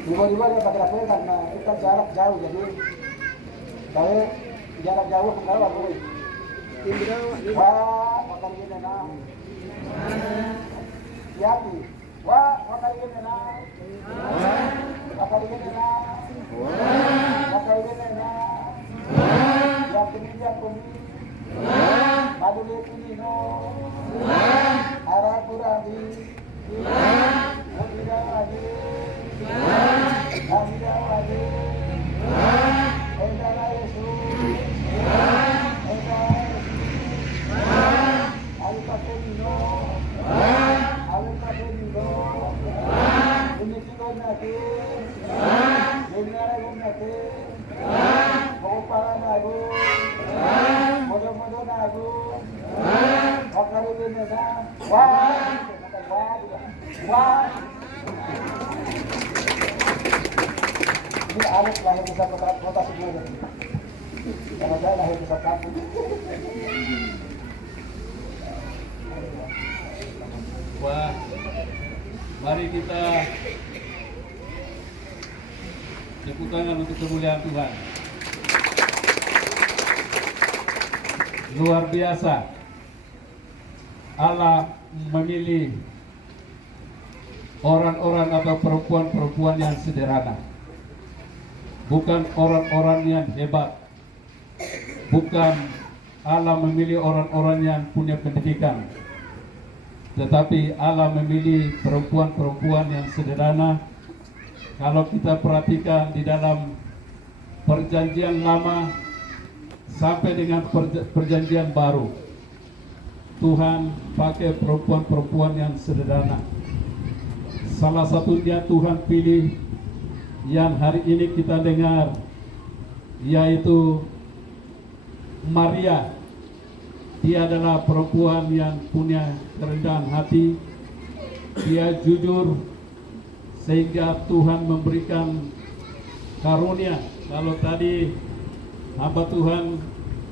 Tiba-tiba dia pakai rapel karena kita jarak jauh jadi. Tapi jarak jauh kenapa boy? Wah, makan gini nah. Yati. Wah, makan gini nah. Makan gini nah. Makan gini nah. Yang kemudian Madule Pinino, Arapuradi, Mudidawadi, Amidawadi, Endara Yesus, Endara Yesus, Alipapelino, Alipapelino, Unikigonake, Yenara Gonake, Moparanadu, Modo Nagu, Wakari Beneda, wah, ini Arif lahir di satu kota sebelumnya, karena saya lahir di satu kampung. Wah, mari kita tepuk tangan untuk kemuliaan Tuhan. Luar biasa, Allah memilih orang-orang atau perempuan-perempuan yang sederhana, bukan orang-orang yang hebat, bukan Allah memilih orang-orang yang punya pendidikan, tetapi Allah memilih perempuan-perempuan yang sederhana. Kalau kita perhatikan di dalam perjanjian lama sampai dengan perjanjian baru, Tuhan pakai perempuan-perempuan yang sederhana. Salah satunya Tuhan pilih yang hari ini kita dengar, yaitu Maria. Dia adalah perempuan yang punya kerendahan hati. Dia jujur sehingga Tuhan memberikan karunia. Kalau tadi hamba Tuhan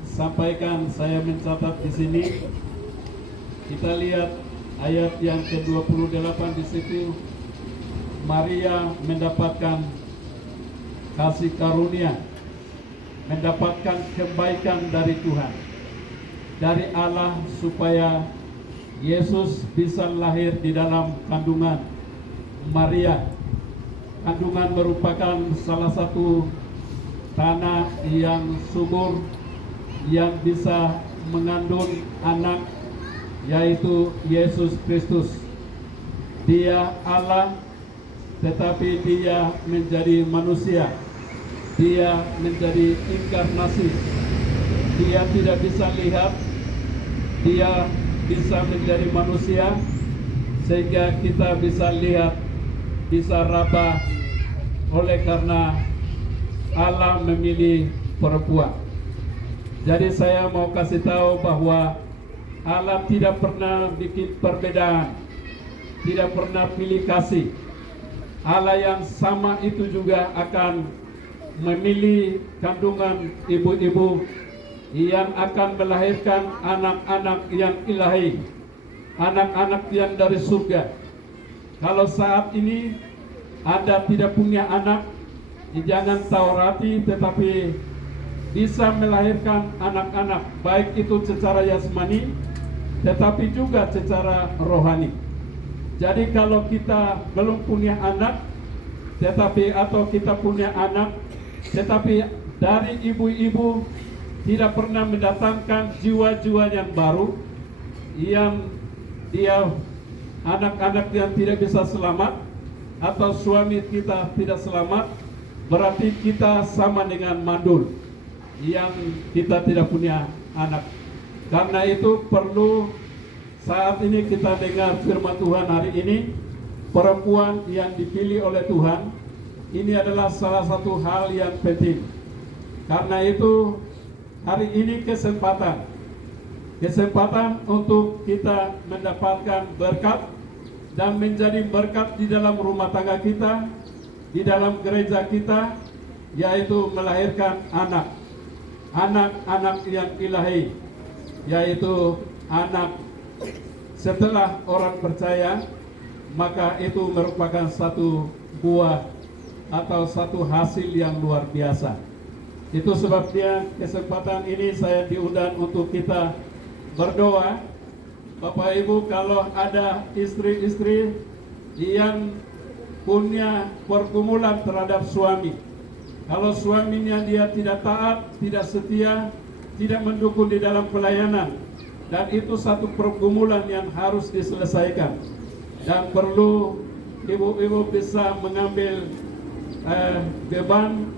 sampaikan, saya mencatat di sini. Kita lihat ayat yang ke-28 di situ. Maria mendapatkan kasih karunia, mendapatkan kebaikan dari Tuhan, dari Allah, supaya Yesus bisa lahir di dalam kandungan Maria. Kandungan merupakan salah satu tanah yang subur yang bisa mengandung anak, yaitu Yesus Kristus. Dia Allah, tetapi dia menjadi manusia. Dia menjadi inkarnasi. Dia tidak bisa lihat, dia bisa menjadi manusia, sehingga kita bisa lihat, bisa raba. Oleh karena Allah memilih perempuan. Jadi saya mau kasih tahu bahwa Allah tidak pernah bikin perbedaan, tidak pernah pilih kasih. Allah yang sama itu juga akan memilih kandungan ibu-ibu yang akan melahirkan anak-anak yang ilahi, anak-anak yang dari surga. Kalau saat ini Anda tidak punya anak, jangan taurati, tetapi bisa melahirkan anak-anak, baik itu secara jasmani, tetapi juga secara rohani. Jadi kalau kita belum punya anak, tetapi atau kita punya anak, tetapi dari ibu-ibu tidak pernah mendatangkan jiwa-jiwa yang baru, yang dia anak-anak yang tidak bisa selamat, atau suami kita tidak selamat, berarti kita sama dengan mandul yang kita tidak punya anak. Karena itu perlu saat ini kita dengar firman Tuhan hari ini. Perempuan yang dipilih oleh Tuhan ini adalah salah satu hal yang penting. Karena itu hari ini kesempatan untuk kita mendapatkan berkat dan menjadi berkat di dalam rumah tangga kita, di dalam gereja kita, yaitu melahirkan anak-anak yang ilahi. yaitu anak setelah orang percaya, maka itu merupakan satu buah atau satu hasil yang luar biasa. Itu sebabnya kesempatan ini saya diundang untuk kita berdoa. Bapak Ibu, kalau ada istri-istri yang punya pergumulan terhadap suami, kalau suaminya dia tidak taat, tidak setia, tidak mendukung di dalam pelayanan, dan itu satu pergumulan yang harus diselesaikan, dan perlu ibu-ibu bisa mengambil beban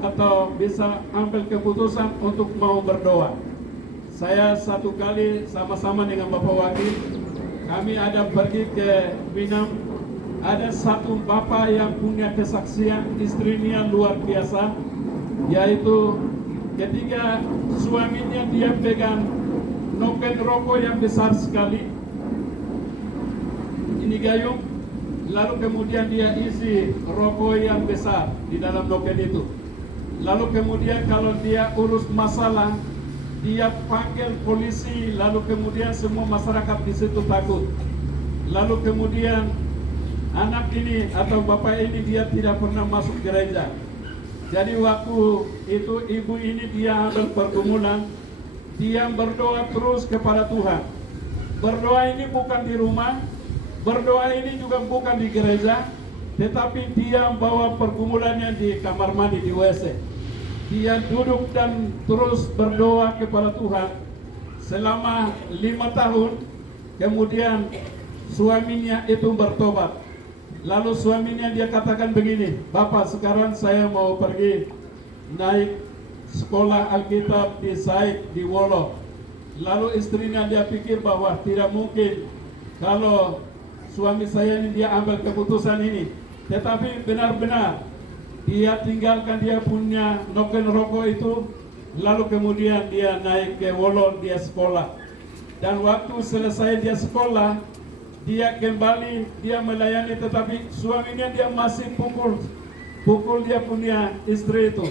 atau bisa ambil keputusan untuk mau berdoa. Saya satu kali sama-sama dengan Bapak Wakil, kami ada pergi ke Minang. Ada satu bapak yang punya kesaksian istrinya luar biasa, yaitu ketika suaminya dia pegang noken rokok yang besar sekali, ini gayung, lalu kemudian dia isi rokok yang besar di dalam noken itu. Lalu kemudian kalau dia urus masalah, dia panggil polisi, lalu kemudian semua masyarakat di situ takut. Lalu kemudian anak ini atau bapak ini dia tidak pernah masuk gereja. Jadi waktu itu ibu ini dia ambil pergumulan, dia berdoa terus kepada Tuhan. Berdoa ini bukan di rumah, berdoa ini juga bukan di gereja, tetapi dia bawa pergumulannya di kamar mandi, di WC. Dia duduk dan terus berdoa kepada Tuhan selama 5 tahun. Kemudian suaminya itu bertobat. Lalu suaminya dia katakan begini, Bapak, sekarang saya mau pergi naik sekolah Alkitab di Said, di Wolo. Lalu istrinya dia pikir bahwa tidak mungkin kalau suami saya ini dia ambil keputusan ini. Tetapi benar-benar dia tinggalkan dia punya noken rokok itu, lalu kemudian dia naik ke Wolo, dia sekolah. Dan waktu selesai dia sekolah, dia kembali, dia melayani, tetapi suaminya dia masih pukul dia punya istri itu.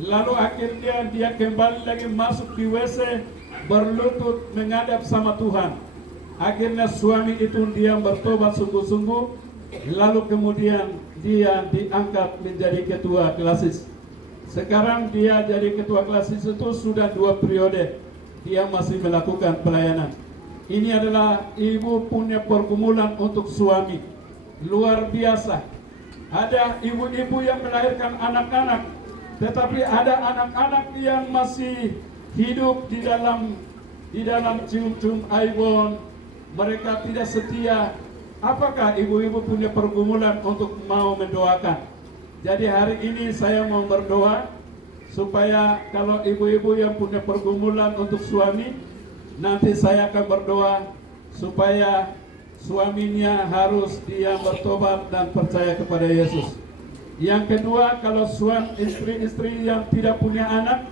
Lalu akhirnya dia kembali lagi masuk di WC, berlutut menghadap sama Tuhan. Akhirnya suami itu dia bertobat sungguh-sungguh. Lalu kemudian dia diangkat menjadi ketua klasis. Sekarang dia jadi ketua klasis itu sudah 2 periode. Dia masih melakukan pelayanan. Ini adalah ibu punya pergumulan untuk suami. Luar biasa. Ada ibu-ibu yang melahirkan anak-anak, tetapi ada anak-anak yang masih hidup di dalam cium-cium aibon. Mereka tidak setia. Apakah ibu-ibu punya pergumulan untuk mau mendoakan? Jadi hari ini saya mau berdoa supaya kalau ibu-ibu yang punya pergumulan untuk suami, nanti saya akan berdoa supaya suaminya harus dia bertobat dan percaya kepada Yesus. Yang kedua, kalau istri-istri yang tidak punya anak,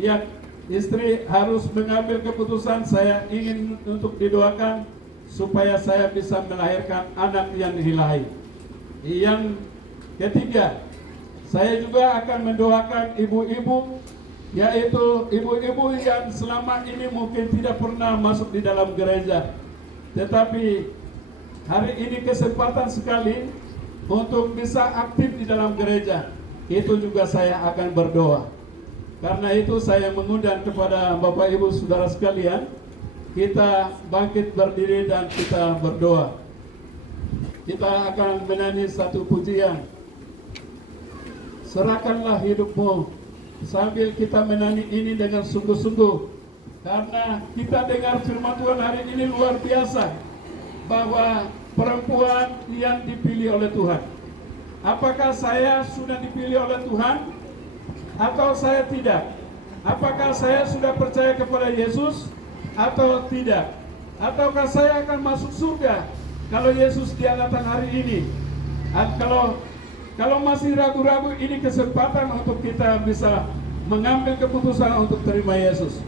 yang istri harus mengambil keputusan, saya ingin untuk didoakan supaya saya bisa melahirkan anak yang ilahi. Yang ketiga, saya juga akan mendoakan ibu-ibu, yaitu ibu-ibu yang selama ini mungkin tidak pernah masuk di dalam gereja, tetapi hari ini kesempatan sekali untuk bisa aktif di dalam gereja. Itu juga saya akan berdoa. Karena itu saya mengundang kepada Bapak Ibu Saudara sekalian, kita bangkit berdiri dan kita berdoa. Kita akan menyanyi satu pujian, serahkanlah hidupmu, sambil kita menyanyi ini dengan sungguh-sungguh. Karena kita dengar firman Tuhan hari ini luar biasa, bahwa perempuan yang dipilih oleh Tuhan. Apakah saya sudah dipilih oleh Tuhan atau saya tidak? Apakah saya sudah percaya kepada Yesus atau tidak? Ataukah saya akan masuk surga kalau Yesus dia datang hari ini? Kalau masih ragu-ragu, ini kesempatan untuk kita bisa mengambil keputusan untuk terima Yesus.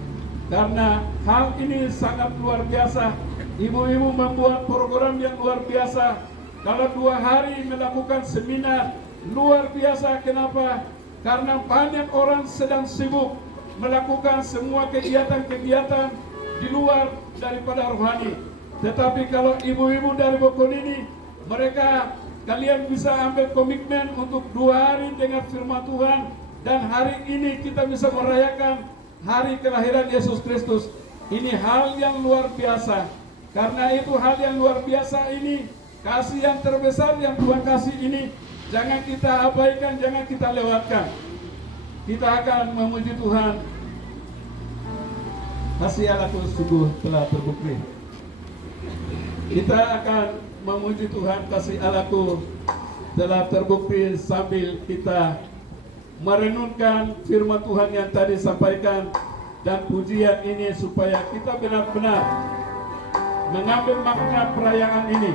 Karena hal ini sangat luar biasa. Ibu-ibu membuat program yang luar biasa. Kalau 2 hari melakukan seminar luar biasa. Kenapa? Karena banyak orang sedang sibuk melakukan semua kegiatan-kegiatan di luar daripada rohani. Tetapi kalau ibu-ibu dari Bokon ini, mereka kalian bisa ambil komitmen untuk 2 hari dengar firman Tuhan, dan hari ini kita bisa merayakan hari kelahiran Yesus Kristus. Ini hal yang luar biasa. Karena itu hal yang luar biasa ini, kasih yang terbesar yang Tuhan kasih ini, jangan kita abaikan, jangan kita lewatkan. Kita akan memuji Tuhan. Kasih Allahku sungguh telah terbukti. Kita akan memuji Tuhan, kasih Allahku telah terbukti sambil kita merenungkan firman Tuhan yang tadi sampaikan, dan pujian ini supaya kita benar-benar mengambil makna perayaan ini.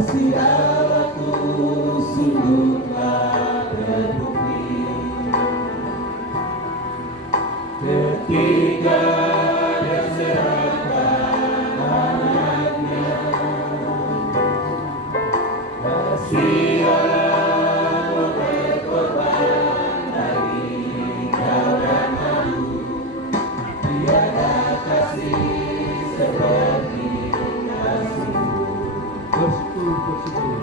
Kasih Allahku sungguhlah terbukti ketika Dia serahkan anaknya. Kasih Allahku berkorban bagi kau dan aku, tiada kasih seperti kasih-Mu. Bersyukur, bersyukur.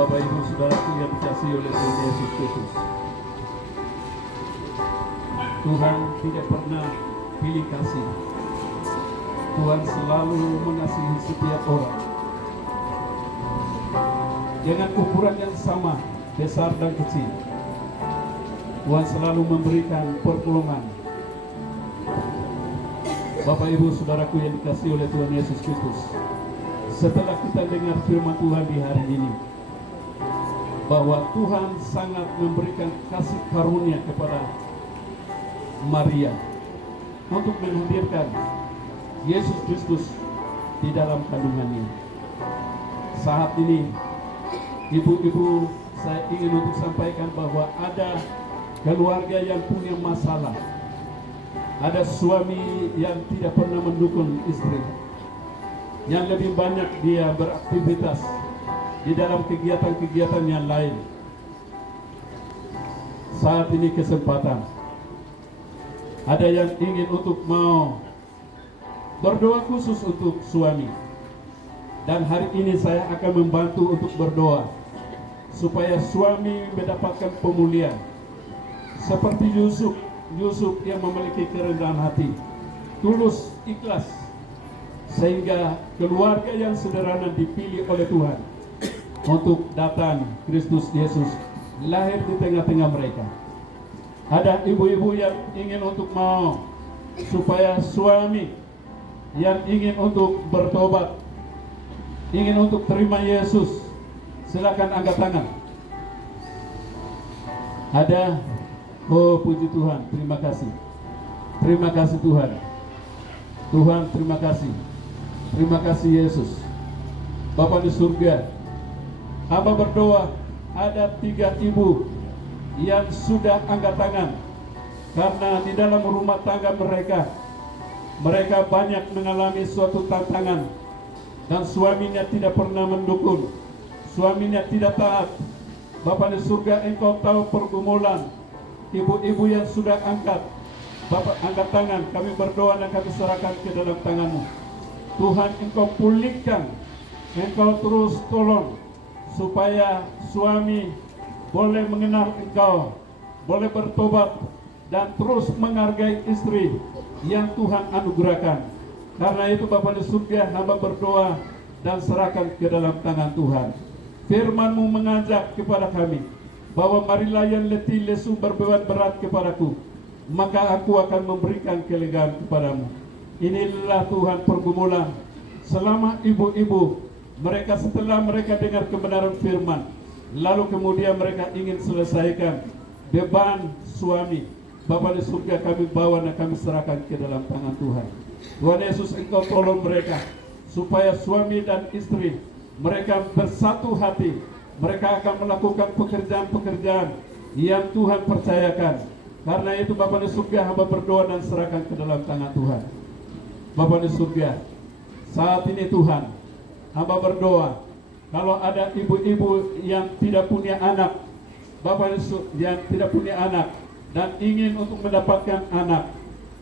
Bapak Ibu Saudaraku yang dikasihi oleh Tuhan Yesus Kristus, Tuhan tidak pernah pilih kasih. Tuhan selalu mengasihi setiap orang dengan ukuran yang sama, besar dan kecil. Tuhan selalu memberikan pertolongan. Bapak Ibu Saudaraku yang dikasihi oleh Tuhan Yesus Kristus, setelah kita dengar firman Tuhan di hari ini, bahwa Tuhan sangat memberikan kasih karunia kepada Maria untuk menghadirkan Yesus Kristus di dalam kandungannya. Saat ini, ibu-ibu, saya ingin untuk sampaikan bahwa ada keluarga yang punya masalah. Ada suami yang tidak pernah mendukung istri, yang lebih banyak dia beraktivitas di dalam kegiatan-kegiatan yang lain. Saat ini kesempatan, ada yang ingin untuk mau berdoa khusus untuk suami, dan hari ini saya akan membantu untuk berdoa supaya suami mendapatkan pemulihan seperti Yusuf yang memiliki kerendahan hati, tulus, ikhlas, sehingga keluarga yang sederhana dipilih oleh Tuhan untuk datang Kristus Yesus lahir di tengah-tengah mereka. Ada ibu-ibu yang ingin untuk mau supaya suami yang ingin untuk bertobat, ingin untuk terima Yesus, silakan angkat tangan. Ada? Oh, puji Tuhan, terima kasih. Terima kasih Tuhan. Tuhan, terima kasih. Terima kasih Yesus. Bapa di surga, hamba berdoa ada 3 ibu yang sudah angkat tangan, karena di dalam rumah tangga mereka banyak mengalami suatu tantangan, dan suaminya tidak pernah mendukung, suaminya tidak taat. Bapa di surga, Engkau tahu pergumulan ibu-ibu yang sudah angkat. Bapak angkat tangan, kami berdoa dan kami serahkan ke dalam tangan-Mu. Tuhan, Engkau pulihkan, Engkau terus tolong supaya suami boleh mengenal Engkau, boleh bertobat dan terus menghargai istri yang Tuhan anugerahkan. Karena itu Bapa di surga, hamba berdoa dan serahkan ke dalam tangan Tuhan. Firman-Mu mengajak kepada kami bahwa marilah yang letih lesu berbeban berat kepadaku, maka aku akan memberikan kelegaan kepadamu. Inilah Tuhan pergumulan selama ibu-ibu mereka, setelah mereka dengar kebenaran firman, lalu kemudian mereka ingin selesaikan beban suami. Bapa di surga, kami bawa dan kami serahkan ke dalam tangan Tuhan. Tuhan Yesus, Engkau tolong mereka supaya suami dan istri mereka bersatu hati. Mereka akan melakukan pekerjaan-pekerjaan yang Tuhan percayakan. Karena itu Bapa di surga, hamba berdoa dan serahkan ke dalam tangan Tuhan. Bapa di surga, saat ini Tuhan, hamba berdoa, kalau ada ibu-ibu yang tidak punya anak, Bapa yang tidak punya anak dan ingin untuk mendapatkan anak,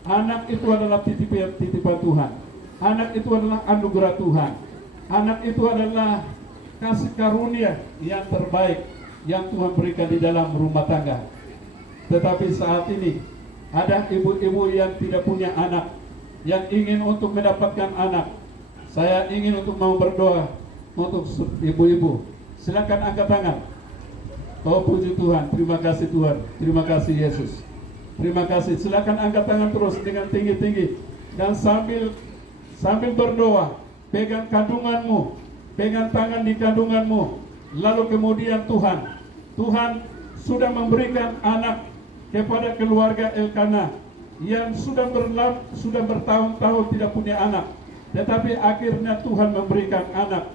anak itu adalah titipan Tuhan. Anak itu adalah anugerah Tuhan. Anak itu adalah kasih karunia yang terbaik yang Tuhan berikan di dalam rumah tangga. Tetapi saat ini ada ibu-ibu yang tidak punya anak, yang ingin untuk mendapatkan anak. Saya ingin untuk mau berdoa untuk ibu-ibu. Silakan angkat tangan. Oh, puji Tuhan, terima kasih Tuhan, terima kasih Yesus. Terima kasih. Silakan angkat tangan terus dengan tinggi-tinggi dan sambil berdoa. Pegang kandunganmu, pegang tangan di kandunganmu. Lalu kemudian Tuhan sudah memberikan anak kepada keluarga Elkanah yang sudah bertahun-tahun tidak punya anak. Tetapi akhirnya Tuhan memberikan anak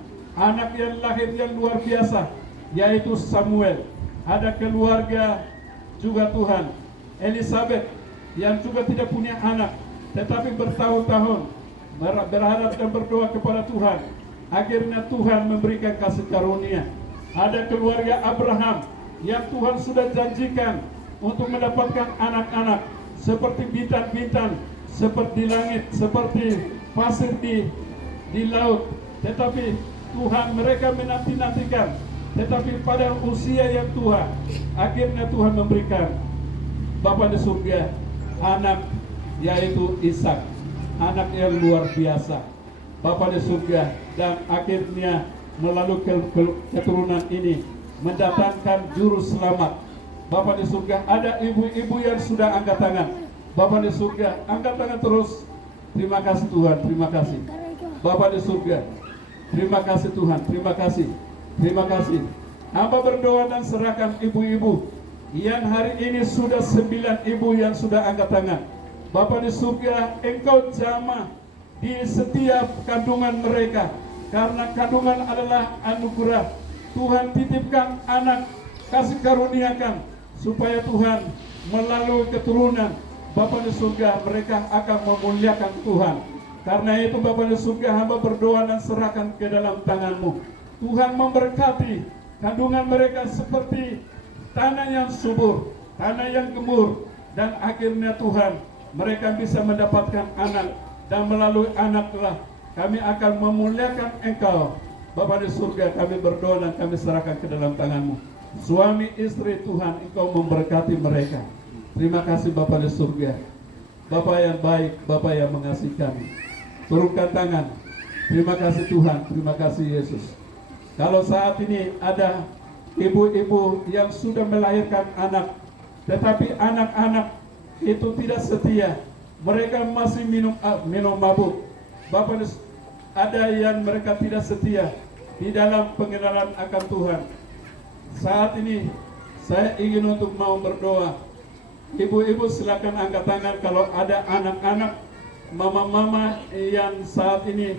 yang lahir yang luar biasa, yaitu Samuel. Ada keluarga juga Tuhan, Elizabeth, yang juga tidak punya anak, tetapi bertahun-tahun berharap dan berdoa kepada Tuhan. Akhirnya Tuhan memberikan kasih karunia. Ada keluarga Abraham yang Tuhan sudah janjikan untuk mendapatkan anak-anak seperti bintang-bintang, seperti langit, seperti pasir di laut. Tetapi Tuhan, mereka menanti-nantikan, tetapi pada usia yang tua, akhirnya Tuhan memberikan Bapa di surga anak, yaitu Ishak, anak yang luar biasa. Bapa di surga, dan akhirnya melalui keturunan ini mendatangkan juru selamat. Bapa di surga, ada ibu-ibu yang sudah angkat tangan. Bapa di surga, angkat tangan terus. Terima kasih Tuhan, terima kasih. Bapa di surga, terima kasih Tuhan, terima kasih. Terima kasih. Hamba berdoa dan serahkan ibu-ibu yang hari ini sudah 9 ibu yang sudah angkat tangan. Bapa di surga, Engkau jamah di setiap kandungan mereka, karena kandungan adalah anugerah. Tuhan titipkan anak, kasih karuniakan, supaya Tuhan melalui keturunan Bapa di surga mereka akan memuliakan Tuhan. Karena itu Bapa di surga, hamba berdoa dan serahkan ke dalam tangan-Mu. Tuhan memberkati kandungan mereka seperti tanah yang subur, tanah yang gembur, dan akhirnya Tuhan mereka bisa mendapatkan anak, dan melalui anaklah kami akan memuliakan Engkau. Bapa di surga, kami berdoa dan kami serahkan ke dalam tangan-Mu. Suami istri Tuhan, Engkau memberkati mereka. Terima kasih Bapa di surga, Bapa yang baik, Bapa yang mengasihi kami. Turunkan tangan. Terima kasih Tuhan, terima kasih Yesus. Kalau saat ini ada ibu-ibu yang sudah melahirkan anak, tetapi anak-anak itu tidak setia. Mereka masih minum mabuk. Bapak, ada yang mereka tidak setia di dalam pengenalan akan Tuhan. Saat ini saya ingin untuk mau berdoa. Ibu-ibu silakan angkat tangan kalau ada anak-anak, mama-mama yang saat ini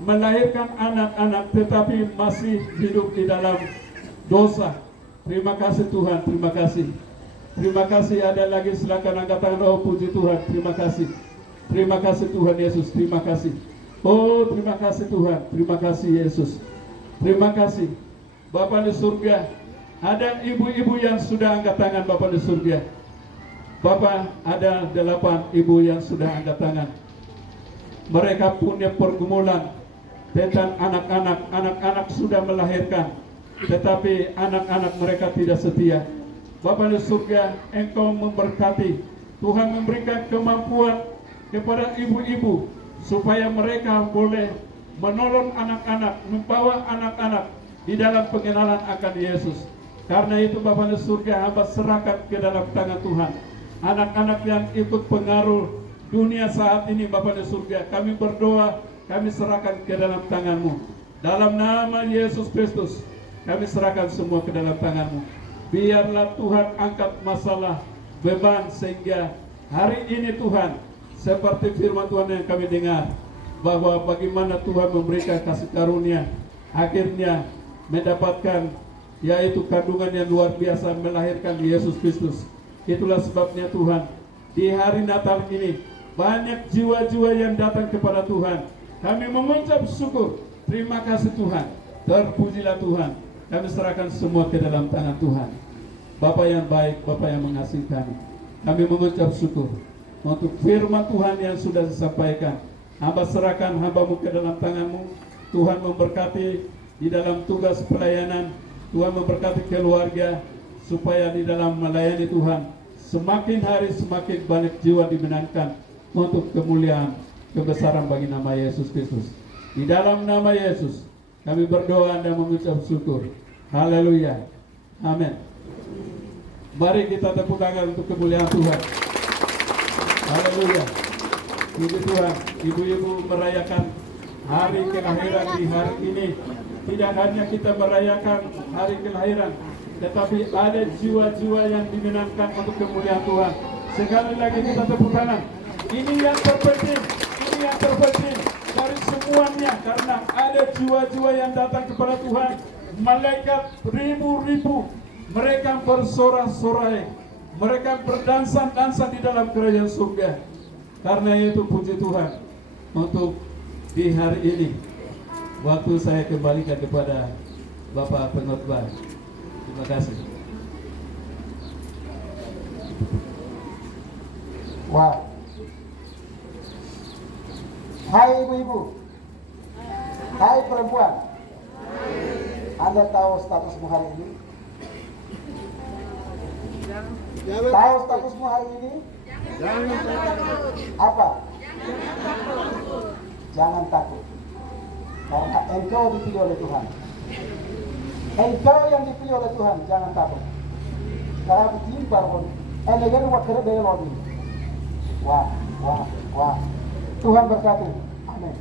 melahirkan anak-anak tetapi masih hidup di dalam dosa. Terima kasih Tuhan, terima kasih. Terima kasih, ada lagi silakan angkat tangan. Oh puji Tuhan, terima kasih. Terima kasih Tuhan Yesus, terima kasih. Oh terima kasih Tuhan, terima kasih Yesus. Terima kasih. Bapa di surga, ada ibu-ibu yang sudah angkat tangan Bapa di surga. Bapa, ada 8 ibu yang sudah angkat tangan. Mereka punya pergumulan tentang anak-anak sudah melahirkan, tetapi anak-anak mereka tidak setia. Bapa di surga, Engkau memberkati. Tuhan memberikan kemampuan kepada ibu-ibu supaya mereka boleh menolong anak-anak, membawa anak-anak di dalam pengenalan akan Yesus. Karena itu Bapa di surga, hamba serahkan ke dalam tangan Tuhan anak-anak yang ikut pengaruh dunia saat ini. Bapa di surga, kami berdoa, kami serahkan ke dalam tangan-Mu. Dalam nama Yesus Kristus, kami serahkan semua ke dalam tangan-Mu. Biarlah Tuhan angkat masalah, beban, sehingga hari ini Tuhan, seperti firman Tuhan yang kami dengar, bahwa bagaimana Tuhan memberikan kasih karunia, akhirnya mendapatkan yaitu kandungan yang luar biasa, melahirkan Yesus Kristus. Itulah sebabnya Tuhan, di hari Natal ini banyak jiwa-jiwa yang datang kepada Tuhan. Kami mengucap syukur, terima kasih Tuhan, terpujilah Tuhan. Kami serahkan semua ke dalam tangan Tuhan. Bapa yang baik, Bapa yang mengasihi kami, kami mengucap syukur untuk firman Tuhan yang sudah disampaikan. Hamba serahkan hamba-Mu ke dalam tangan-Mu. Tuhan memberkati di dalam tugas pelayanan. Tuhan memberkati keluarga, supaya di dalam melayani Tuhan semakin hari semakin banyak jiwa dimenangkan untuk kemuliaan kebesaran bagi nama Yesus Kristus. Di dalam nama Yesus kami berdoa dan mengucap syukur. Haleluya. Amin. Mari kita tepuk tangan untuk kemuliaan Tuhan. Haleluya. Puji Tuhan. Ibu-ibu merayakan hari kelahiran di hari ini. Tidak hanya kita merayakan hari kelahiran, tetapi ada jiwa-jiwa yang dimenangkan untuk kemuliaan Tuhan. Sekali lagi kita tepuk tangan. Ini yang terpenting, ini yang terpenting dari semuanya, karena ada jiwa-jiwa yang datang kepada Tuhan. Malaikat ribu-ribu, mereka bersorak-sorai, mereka berdansa-dansa di dalam kerajaan surga. Karena itu puji Tuhan, untuk di hari ini, waktu saya kembalikan kepada Bapak Pengkhotbah. Terima kasih. Wah. Hai ibu-ibu. Hai perempuan. Anda tahu statusmu hari ini? Tahu statusmu hari ini? Apa? Jangan takut. Karena engkau dipilih oleh Tuhan. Engkau yang dipilih oleh Tuhan, jangan takut. Karena berjimbar pun, negara wakil dari lodi. Wah. Tuhan berkati. Amin.